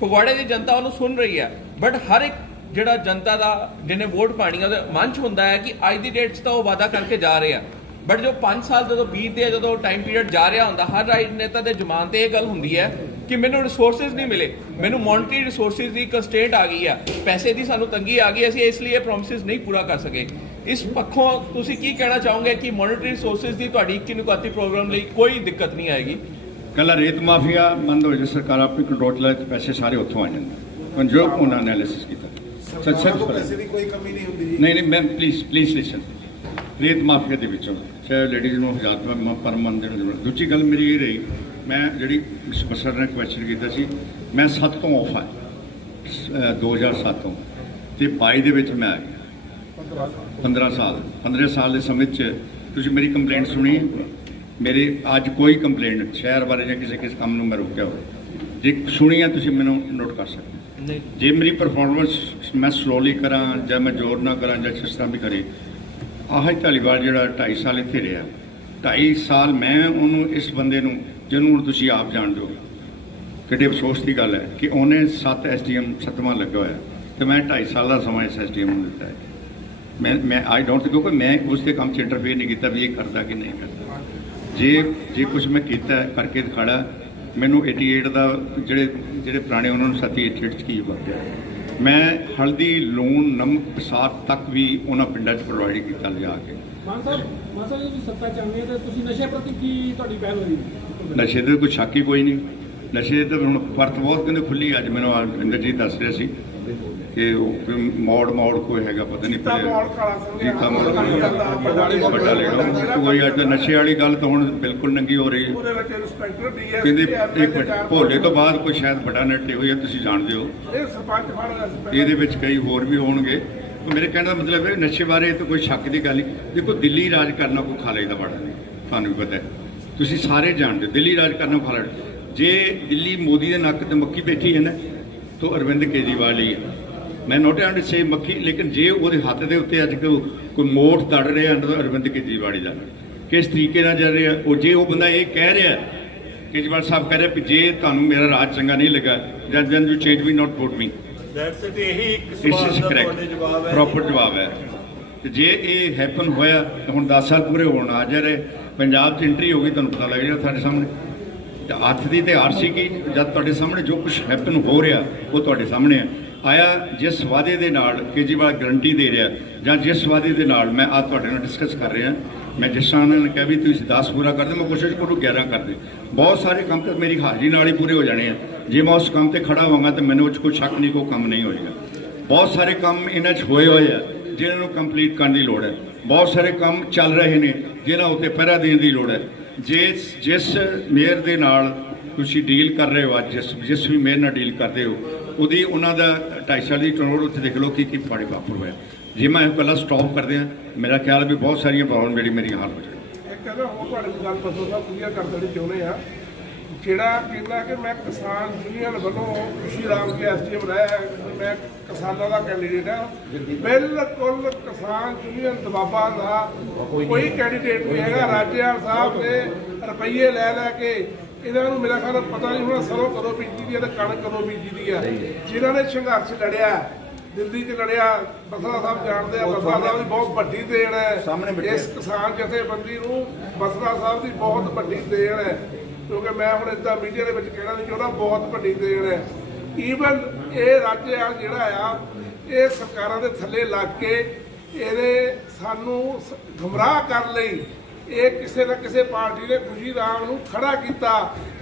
ਫਗਵਾੜੇ ਦੀ ਜਨਤਾ ਉਹਨੂੰ ਸੁਣ ਰਹੀ ਹੈ, ਬਟ ਹਰ ਇੱਕ ਜਿਹੜਾ ਜਨਤਾ ਦਾ ਜਿਹਨੇ ਵੋਟ ਪਾਣੀ ਉਹਦੇ ਮਨ 'ਚ ਹੁੰਦਾ ਹੈ ਕਿ ਅੱਜ ਦੀ ਡੇਟ 'ਚ ਤਾਂ ਉਹ ਵਾਅਦਾ ਕਰਕੇ ਜਾ ਰਹੇ ਆ, ਬਟ ਜੋ 5 ਸਾਲ ਜਦੋਂ ਬੀਤਦੇ ਆ, ਜਦੋਂ ਟਾਈਮ ਪੀਰੀਅਡ ਜਾ ਰਿਹਾ ਹੁੰਦਾ, ਹਰ ਰਾਜਨੇਤਾ ਦੇ ਜ਼ੁਬਾਨ ਤੇ ਇਹ ਗੱਲ ਹੁੰਦੀ ਹੈ ਕਿ ਮੈਨੂੰ ਰਿਸੋਰਸਿਸ ਨਹੀਂ ਮਿਲੇ, ਮੈਨੂੰ ਮੋਨਟਰੀ ਰਿਸੋਰਸਿਸ ਦੀ ਕੰਸਟ੍ਰੇਂਟ ਆ ਗਈ ਆ, ਪੈਸੇ ਦੀ ਸਾਨੂੰ ਤੰਗੀ ਆ ਗਈ, ਅਸੀਂ ਇਸ ਲਈ ਇਹ ਪ੍ਰੋਮਿਸਿਸ ਨਹੀਂ ਪੂਰਾ ਕਰ ਸਕੇ। ਇਸ ਪੱਖੋਂ ਤੁਸੀਂ ਕੀ ਕਹਿਣਾ ਚਾਹੋਗੇ ਕਿ ਮੋਨਟਰੀ ਰਿਸੋਰਸਿਸ ਦੀ ਤੁਹਾਡੀ 21 ਨੁਕਾਤੀ ਪ੍ਰੋਗਰਾਮ ਲਈ ਕੋਈ ਦਿੱਕਤ ਨਹੀਂ ਆਏਗੀ? ਕੱਲਾ ਰੇਤ ਮਾਫੀਆ ਬੰਦ ਹੋ ਜੇ, ਸਰਕਾਰ ਆਪਣੀ ਕੰਟਰੋਲ ਲੈ ਤੇ ਪੈਸੇ ਸਾਰੇ ਉੱਥੋਂ ਆ ਜਾਂਦੇ ਹੁਣ ਜੋ ਉਹਨਾਂ ਐਨਾਲਿਸਿਸ ਕੀਤਾ। ਪੈਸੇ ਦੀ ਕੋਈ ਕਮੀ ਨਹੀਂ ਹੁੰਦੀ ਜੀ। ਨਹੀਂ ਮੈਮ ਪਲੀਜ਼ ਲਿਸਨ। ਰੇਤ ਮਾਫੀਆ ਦੇ ਵਿੱਚੋਂ ਚਾਹੇ ਲੇਡੀਜ਼ ਨੂੰ 1000 ਰੁਪਏ ਪਰ ਮੰਥ ਦੇਣ ਦੀ ਜ਼ਰੂਰਤ। ਦੂਜੀ ਗੱਲ ਮੇਰੀ ਇਹ ਰਹੀ, ਮੈਂ ਜਿਹੜੀ ਸਰ ਨੇ ਕੁਐਸਚਨ ਕੀਤਾ ਸੀ, ਮੈਂ 7 ਤੋਂ ਆਫ ਆ 2007 ਤੋਂ ਤੇ 22 ਦੇ ਵਿੱਚ ਮੈਂ ਆ ਗਿਆ 15 ਸਾਲ ਦੇ ਸਮੇਂ 'ਚ ਤੁਸੀਂ ਮੇਰੀ ਕੰਪਲੇਂਟ ਸੁਣੀ? ਮੇਰੇ ਅੱਜ ਕੋਈ ਕੰਪਲੇਂਟ ਸ਼ਹਿਰ ਬਾਰੇ ਜਾਂ ਕਿਸੇ ਕੰਮ ਨੂੰ ਮੈਂ ਰੋਕਿਆ ਹੋਵੇ ਜੇ ਸੁਣੀ ਹੈ ਤੁਸੀਂ ਮੈਨੂੰ ਨੋਟ ਕਰ ਸਕਦੇ। ਨਹੀਂ, ਜੇ ਮੇਰੀ ਪਰਫਾਰਮੈਂਸ ਮੈਂ ਸਲੋਲੀ ਕਰਾਂ ਜਾਂ ਮੈਂ ਜ਼ੋਰ ਨਾ ਕਰਾਂ ਜਾਂ ਜਿਸ ਤਰ੍ਹਾਂ ਵੀ ਕਰੇ, ਆਹ ਧਾਲੀਵਾਲ ਜਿਹੜਾ 2.5 ਸਾਲ ਇੱਥੇ ਰਿਹਾ, 2.5 ਸਾਲ ਮੈਂ ਉਹਨੂੰ ਇਸ ਬੰਦੇ ਨੂੰ ਜਿਹਨੂੰ ਹੁਣ ਤੁਸੀਂ ਆਪ ਜਾਣਦੇ ਹੋ, ਕਿੱਡੇ ਅਫਸੋਸ ਦੀ ਗੱਲ ਹੈ ਕਿ ਉਹਨੇ 7 SDM 7ਵਾਂ ਲੱਗਾ ਹੋਇਆ ਤੇ ਮੈਂ 2.5 ਸਾਲ ਦਾ ਸਮਾਂ ਇਸ SDM ਨੂੰ ਦਿੱਤਾ ਹੈ। ਮੈਂ ਆਈ ਡੋਂਟ ਕਿਉਂਕਿ ਮੈਂ ਉਸ ਦੇ ਕੰਮ 'ਚ ਇੰਟਰਫੇਅਰ ਨਹੀਂ ਕੀਤਾ ਵੀ ਇਹ ਕਰਦਾ ਕਿ ਨਹੀਂ ਕਰਦਾ। ਜੇ ਕੁਝ ਮੈਂ ਕੀਤਾ ਕਰਕੇ ਦਿਖਾੜਾ, ਮੈਨੂੰ 88 ਦਾ ਜਿਹੜੇ ਪੁਰਾਣੇ ਉਹਨਾਂ ਨੂੰ 88 'ਚ ਕੀ ਵਰਤਿਆ, ਮੈਂ ਹਲਦੀ, ਲੂਣ, ਨਮਕ, ਸਾਗ ਤੱਕ ਵੀ ਉਹਨਾਂ ਪਿੰਡਾਂ 'ਚ ਪ੍ਰੋਵਾਈਡ ਕੀਤਾ ਲਿਜਾ ਕੇ। ਮਾਨ ਸਾਹਿਬ ਤੁਸੀਂ ਸੱਤਾ ਚਾਹੁੰਦੇ ਹੋ ਤੇ ਤੁਸੀਂ ਨਸ਼ੇ ਪ੍ਰਤੀ ਕੀ ਤੁਹਾਡੀ ਪਹਿਲ ਹੋਈ? ਨਸ਼ੇ ਦੇ ਕੋਈ ਸ਼ੱਕ ਹੀ ਕੋਈ ਨਹੀਂ। ਨਸ਼ੇ ਤੇ ਹੁਣ ਪਰਤ ਬਹੁਤ ਕਹਿੰਦੇ ਖੁੱਲੀ। ਅੱਜ ਮੈਨੂੰ ਇੰਦਰਜੀਤ ਦੱਸ ਰਿਹਾ ਸੀ ਕਿ ਉਹ ਕੋਈ ਮੋੜ ਕੋਈ ਹੈਗਾ, ਪਤਾ ਨਹੀਂ ਕੀਤਾ ਮੋੜ ਵੱਡਾ ਲੈਣਾ ਕੋਈ। ਅੱਜ ਨਸ਼ੇ ਵਾਲੀ ਗੱਲ ਤਾਂ ਹੁਣ ਬਿਲਕੁਲ ਨੰਗੀ ਹੋ ਰਹੀ ਹੈ। ਕਹਿੰਦੇ ਇੱਕ ਮਿੰਟ, ਭੋਲੇ ਤੋਂ ਬਾਅਦ ਕੋਈ ਸ਼ਾਇਦ ਵੱਡਾ ਨੱਟੇ ਹੋਈ ਹੈ, ਤੁਸੀਂ ਜਾਣਦੇ ਹੋ। ਇਹਦੇ ਵਿੱਚ ਕਈ ਹੋਰ ਵੀ ਹੋਣਗੇ। ਮੇਰੇ ਕਹਿਣ ਦਾ ਮਤਲਬ ਹੈ ਨਸ਼ੇ ਬਾਰੇ ਤਾਂ ਕੋਈ ਸ਼ੱਕ ਦੀ ਗੱਲ ਨਹੀਂ। ਦੇਖੋ, ਦਿੱਲੀ ਰਾਜ ਕਰਨਾ ਕੋਈ ਖਾਲੇ ਦਾ ਬੜਾ ਨਹੀਂ, ਤੁਹਾਨੂੰ ਵੀ ਪਤਾ ਹੈ, ਤੁਸੀਂ ਸਾਰੇ ਜਾਣਦੇ ਹੋ। ਦਿੱਲੀ ਰਾਜ ਕਰਨਾ ਖਾਲਾ, ਜੇ ਦਿੱਲੀ ਮੋਦੀ ਦੇ ਨੱਕ ਤੇ ਮੱਖੀ ਬੈਠੀ ਹੈ ਨਾ ਤਾਂ ਅਰਵਿੰਦ ਕੇਜਰੀਵਾਲ ਹੀ ਹੈ। ਮੈਂ ਨੋਟ ਐਂਡ ਸੇ ਮੱਖੀ, ਲੇਕਿਨ ਜੇ ਉਹਦੇ ਹੱਥ ਦੇ ਉੱਤੇ ਅੱਜ ਕੋਈ ਮੋਠ ਦੜ ਰਿਹਾ ਤਾਂ ਅਰਵਿੰਦ ਕੇਜਰੀਵਾਲ ਦਾ ਕਿਸ ਤਰੀਕੇ ਨਾਲ ਚੱਲ ਰਿਹਾ। ਉਹ ਜੇ ਉਹ ਬੰਦਾ ਇਹ ਕਹਿ ਰਿਹਾ, ਕੇਜਰੀਵਾਲ ਸਾਹਿਬ ਕਹਿ ਰਿਹਾ ਕਿ ਜੇ ਤੁਹਾਨੂੰ ਮੇਰਾ ਰਾਜ ਚੰਗਾ ਨਹੀਂ ਲੱਗਾ then you change me not vote me, that's it. ਇਹੀ ਇੱਕ ਇਸ ਸਵਾਲ ਇਜ਼ ਦਾ ਕਰੈਕਟ, ਤੁਹਾਡੇ ਜਵਾਬ ਹੈ। ਪ੍ਰੋਪਰ ਜਵਾਬ ਹੈ। ਤੇ ਜੇ ਇਹ ਹੈਪਨ ਹੋਇਆ ਤਾਂ ਹੁਣ 10 ਸਾਲ ਪੂਰੇ ਹੋਣ ਆ ਜਾ ਰਹੇ, ਪੰਜਾਬ 'ਚ ਐਂਟਰੀ ਹੋ ਗਈ, ਤੁਹਾਨੂੰ ਪਤਾ ਲੱਗ ਜਾਏਗਾ ਸਾਡੇ ਸਾਹਮਣੇ। ਤੇ ਹੱਥ ਦੀ ਤੇ ਆਰ ਸੀ ਕੀ, ਜਦ ਤੁਹਾਡੇ ਸਾਹਮਣੇ ਜੋ ਕੁਝ ਹੈਪਨ ਹੋ ਰਿਹਾ ਉਹ ਤੁਹਾਡੇ ਸਾਹਮਣੇ ਆਇਆ। ਜਿਸ ਵਾਅਦੇ ਦੇ ਨਾਲ ਕੇਜਰੀਵਾਲ ਗਰੰਟੀ ਦੇ ਰਿਹਾ ਜਾਂ ਜਿਸ ਵਾਅਦੇ ਦੇ ਨਾਲ ਮੈਂ ਅੱਜ ਤੁਹਾਡੇ ਨਾਲ ਡਿਸਕਸ ਕਰ ਰਿਹਾ, ਮੈਂ ਜਿਸ ਤਰ੍ਹਾਂ ਉਹਨਾਂ ਨੇ ਕਿਹਾ ਵੀ ਤੁਸੀਂ 10 ਪੂਰਾ ਕਰਦੇ, ਮੈਂ ਕੋਸ਼ਿਸ਼ ਕਰੂੰ 11 ਕਰਦੇ। ਬਹੁਤ ਸਾਰੇ ਕੰਮ ਤਾਂ ਮੇਰੀ ਹਾਜ਼ਰੀ ਨਾਲ ਹੀ ਪੂਰੇ ਹੋ ਜਾਣੇ ਆ। ਜੇ ਮੈਂ ਉਸ ਕੰਮ ਤੇ ਖੜਾ ਹੋਵਾਂਗਾ ਤਾਂ ਮੈਨੂੰ ਉਹ 'ਚ ਕੋਈ ਸ਼ੱਕ ਨਹੀਂ, ਕੋਈ ਕੰਮ ਨਹੀਂ ਹੋਏਗਾ। ਬਹੁਤ ਸਾਰੇ ਕੰਮ ਇਹਨਾਂ 'ਚ ਹੋਏ ਆ ਜਿਹਨਾਂ ਨੂੰ ਕੰਪਲੀਟ ਕਰਨ ਦੀ ਲੋੜ ਹੈ। ਬਹੁਤ ਸਾਰੇ ਕੰਮ ਚੱਲ ਰਹੇ ਨੇ ਜਿਹਨਾਂ ਉੱਤੇ ਪਹਿਰਾ ਦੇਣ ਦੀ ਲੋੜ ਹੈ। ਜਿਸ ਮੇਅਰ ਦੇ ਨਾਲ ਤੁਸੀਂ ਡੀਲ ਕਰ ਰਹੇ ਹੋ ਅੱਜ ਜਿਸ ਵੀ ਮੇਰ ਨਾਲ ਡੀਲ ਕਰਦੇ ਹੋ ਉਹਦੀ ਉਹਨਾਂ ਦਾ 2.5 ਸਾਲ ਦੀ ਟਰਨਓਵਰ ਉੱਥੇ ਦੇਖ ਲਓ ਕੀ ਤੁਹਾਡੇ ਵਾਪਰ ਹੋਇਆ। ਜੇ ਮੈਂ ਇਹ ਪਹਿਲਾਂ ਸਟਾਪ ਕਰਦੇ ਹਾਂ ਮੇਰਾ ਖਿਆਲ ਵੀ ਬਹੁਤ ਸਾਰੀਆਂ ਪ੍ਰੋਬਲਮ ਜਿਹੜੀ ਮੇਰੀ ਹੱਲ ਹੋ ਜਾਣੀ। ਇਹ ਕਹਿੰਦਾ ਹੁਣ ਤੁਹਾਡੀ ਗੱਲ ਬਸੋ ਸਾਹਿਬ ਕਲੀਅਰ ਕਰ ਦੇਣੀ ਚਾਹੁੰਦੇ ਆ, ਜਿਹੜਾ ਕਹਿੰਦਾ ਕਿ ਮੈਂ ਕਿਸਾਨ ਯੂਨੀਅਨ ਵੱਲੋਂ ਖੁਸ਼ੀ ਰਾਮ ਕੇ ਐਸਡੀਐਮ ਰਿਹਾ, ਮੈਂ ਕਿਸਾਨਾਂ ਦਾ ਕੈਂਡੀਡੇਟ ਹਾਂ, ਬਿਲਕੁਲ ਕਿਸਾਨ ਯੂਨੀਅਨ ਦਬਾਬਾ ਦਾ ਕੋਈ ਕੈਂਡੀਡੇਟ ਨਹੀਂ ਹੈਗਾ। ਰਾਜੇਵਾਲ ਸਾਹਿਬ ਨੇ ਰੁਪਈਏ ਲੈ ਲੈ ਕੇ ਇਹਨਾਂ ਨੂੰ ਮੇਰਾ ਖਿਆਲ ਪਤਾ ਨਹੀਂ ਹੁਣ ਸਰੋਂ ਕਦੋਂ ਬੀਜੀ ਦੀ ਹੈ ਤੇ ਕਣਕ ਕਦੋਂ ਬੀਜੀ ਦੀ ਹੈ। ਜਿਨ੍ਹਾਂ ਨੇ ਸੰਘਰਸ਼ ਲੜਿਆ ਦਿੱਲੀ 'ਚ ਲੜਿਆ, ਬਸਰਾ ਸਾਹਿਬ ਜਾਣਦੇ ਆ, ਬਸਰਾ ਸਾਹਿਬ ਦੀ ਬਹੁਤ ਵੱਡੀ ਦੇਣ ਹੈ ਇਸ ਕਿਸਾਨ ਜਥੇਬੰਦੀ ਨੂੰ, ਬਸਰਾ ਸਾਹਿਬ ਦੀ ਬਹੁਤ ਵੱਡੀ ਦੇਣ ਹੈ, ਕਿਉਂਕਿ ਮੈਂ ਹੁਣ ਇੱਦਾਂ ਮੀਡੀਆ ਦੇ ਵਿੱਚ ਕਹਿਣਾ ਨਹੀਂ ਚਾਹੁੰਦਾ, ਬਹੁਤ ਵੱਡੀ ਦੇਣ ਹੈ। ਈਵਨ ਇਹ ਰਾਜੇਵਾਲ ਜਿਹੜਾ ਆ ਇਹ ਸਰਕਾਰਾਂ ਦੇ ਥੱਲੇ ਲੱਗ ਕੇ ਇਹਨੇ ਸਾਨੂੰ ਗੁੰਮਰਾਹ ਕਰਨ ਲਈ ਇਹ ਕਿਸੇ ਨਾ ਕਿਸੇ ਪਾਰਟੀ ਨੇ ਖੁਸ਼ੀ ਰਾਮ ਨੂੰ ਖੜਾ ਕੀਤਾ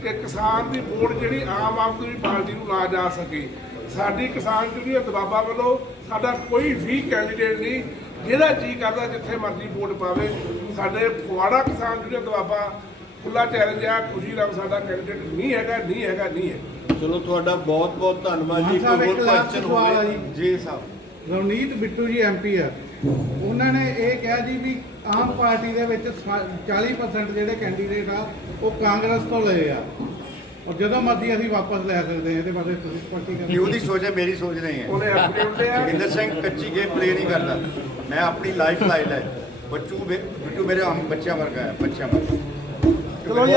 ਕਿ ਕਿਸਾਨ ਦੀ ਵੋਟ ਜਿਹੜੀ ਆਮ ਆਦਮੀ ਪਾਰਟੀ ਨੂੰ ਨਾ ਜਾ ਸਕੇ। ਸਾਡੀ ਕਿਸਾਨ ਯੂਨੀਅਨ ਦਬਾਬਾ ਵੱਲੋਂ ਸਾਡਾ ਕੋਈ ਵੀ ਕੈਂਡੀਡੇਟ ਨਹੀਂ, ਜਿਹਦਾ ਜੀ ਕਰਦਾ ਜਿੱਥੇ ਮਰਜ਼ੀ ਵੋਟ ਪਾਵੇ। ਸਾਡੇ ਫਗਵਾੜਾ ਕਿਸਾਨ ਯੂਨੀਅਨ ਦਬਾਬਾ ਖੁੱਲਾ ਚੈਲੰਜ ਆ, ਖੁਸ਼ੀ ਰਾਮ ਸਾਡਾ ਕੈਂਡੀਡੇਟ ਨਹੀਂ ਹੈਗਾ, ਨਹੀਂ ਹੈਗਾ, ਨਹੀਂ ਹੈ। ਚਲੋ ਤੁਹਾਡਾ ਬਹੁਤ ਬਹੁਤ ਧੰਨਵਾਦ ਜੀ। ਸਾਹਿਬ ਕੋਈ ਇੱਕ ਹੋਰ ਲਾਸਟ ਕੁਐਸਚਨ ਸਵਾਲ ਆ ਹੋਵੇ ਜੀ। ਜੀ ਸਾਹਿਬ। ਰਵਨੀਤ ਬਿੱਟੂ ਜੀ ਐਮਪੀ ਆ, ਉਹਨਾਂ ਨੇ ਇਹ ਕਿਹਾ ਜੀ ਵੀ ਆਮ ਪਾਰਟੀ ਦੇ ਵਿੱਚ 40% ਜਿਹੜੇ ਕੈਂਡੀਡੇਟ ਆ ਉਹ ਕਾਂਗਰਸ ਤੋਂ ਲਏ ਆ, ਔਰ ਜਦੋਂ ਮਰਜ਼ੀ ਅਸੀਂ ਵਾਪਸ ਲੈ ਸਕਦੇ ਹਾਂ। ਇਹਦੇ ਬਾਰੇ ਤੁਸੀਂ ਪਾਰਟੀ ਕਿ ਉਹਦੀ ਸੋਚ ਹੈ ਮੇਰੀ ਸੋਚ ਨਹੀਂ ਹੈ। ਉਹਨੇ ਐਫੀਡੇਵਿਟ ਲਿਆ। ਜੋਗਿੰਦਰ ਸਿੰਘ ਕੱਚੀ ਗੇਮ ਪਲੇ ਨਹੀਂ ਕਰਦਾ, ਮੈਂ ਆਪਣੀ ਲਾਈਫ ਲਾਈਨ ਹੈ। ਬਿੱਟੂ ਮੇਰੇ ਬੱਚਿਆਂ ਵਰਗਾ ਹੈ, ਬੱਚਿਆਂ ਵਰਗਾ। ਚਲੋ ਜੀ।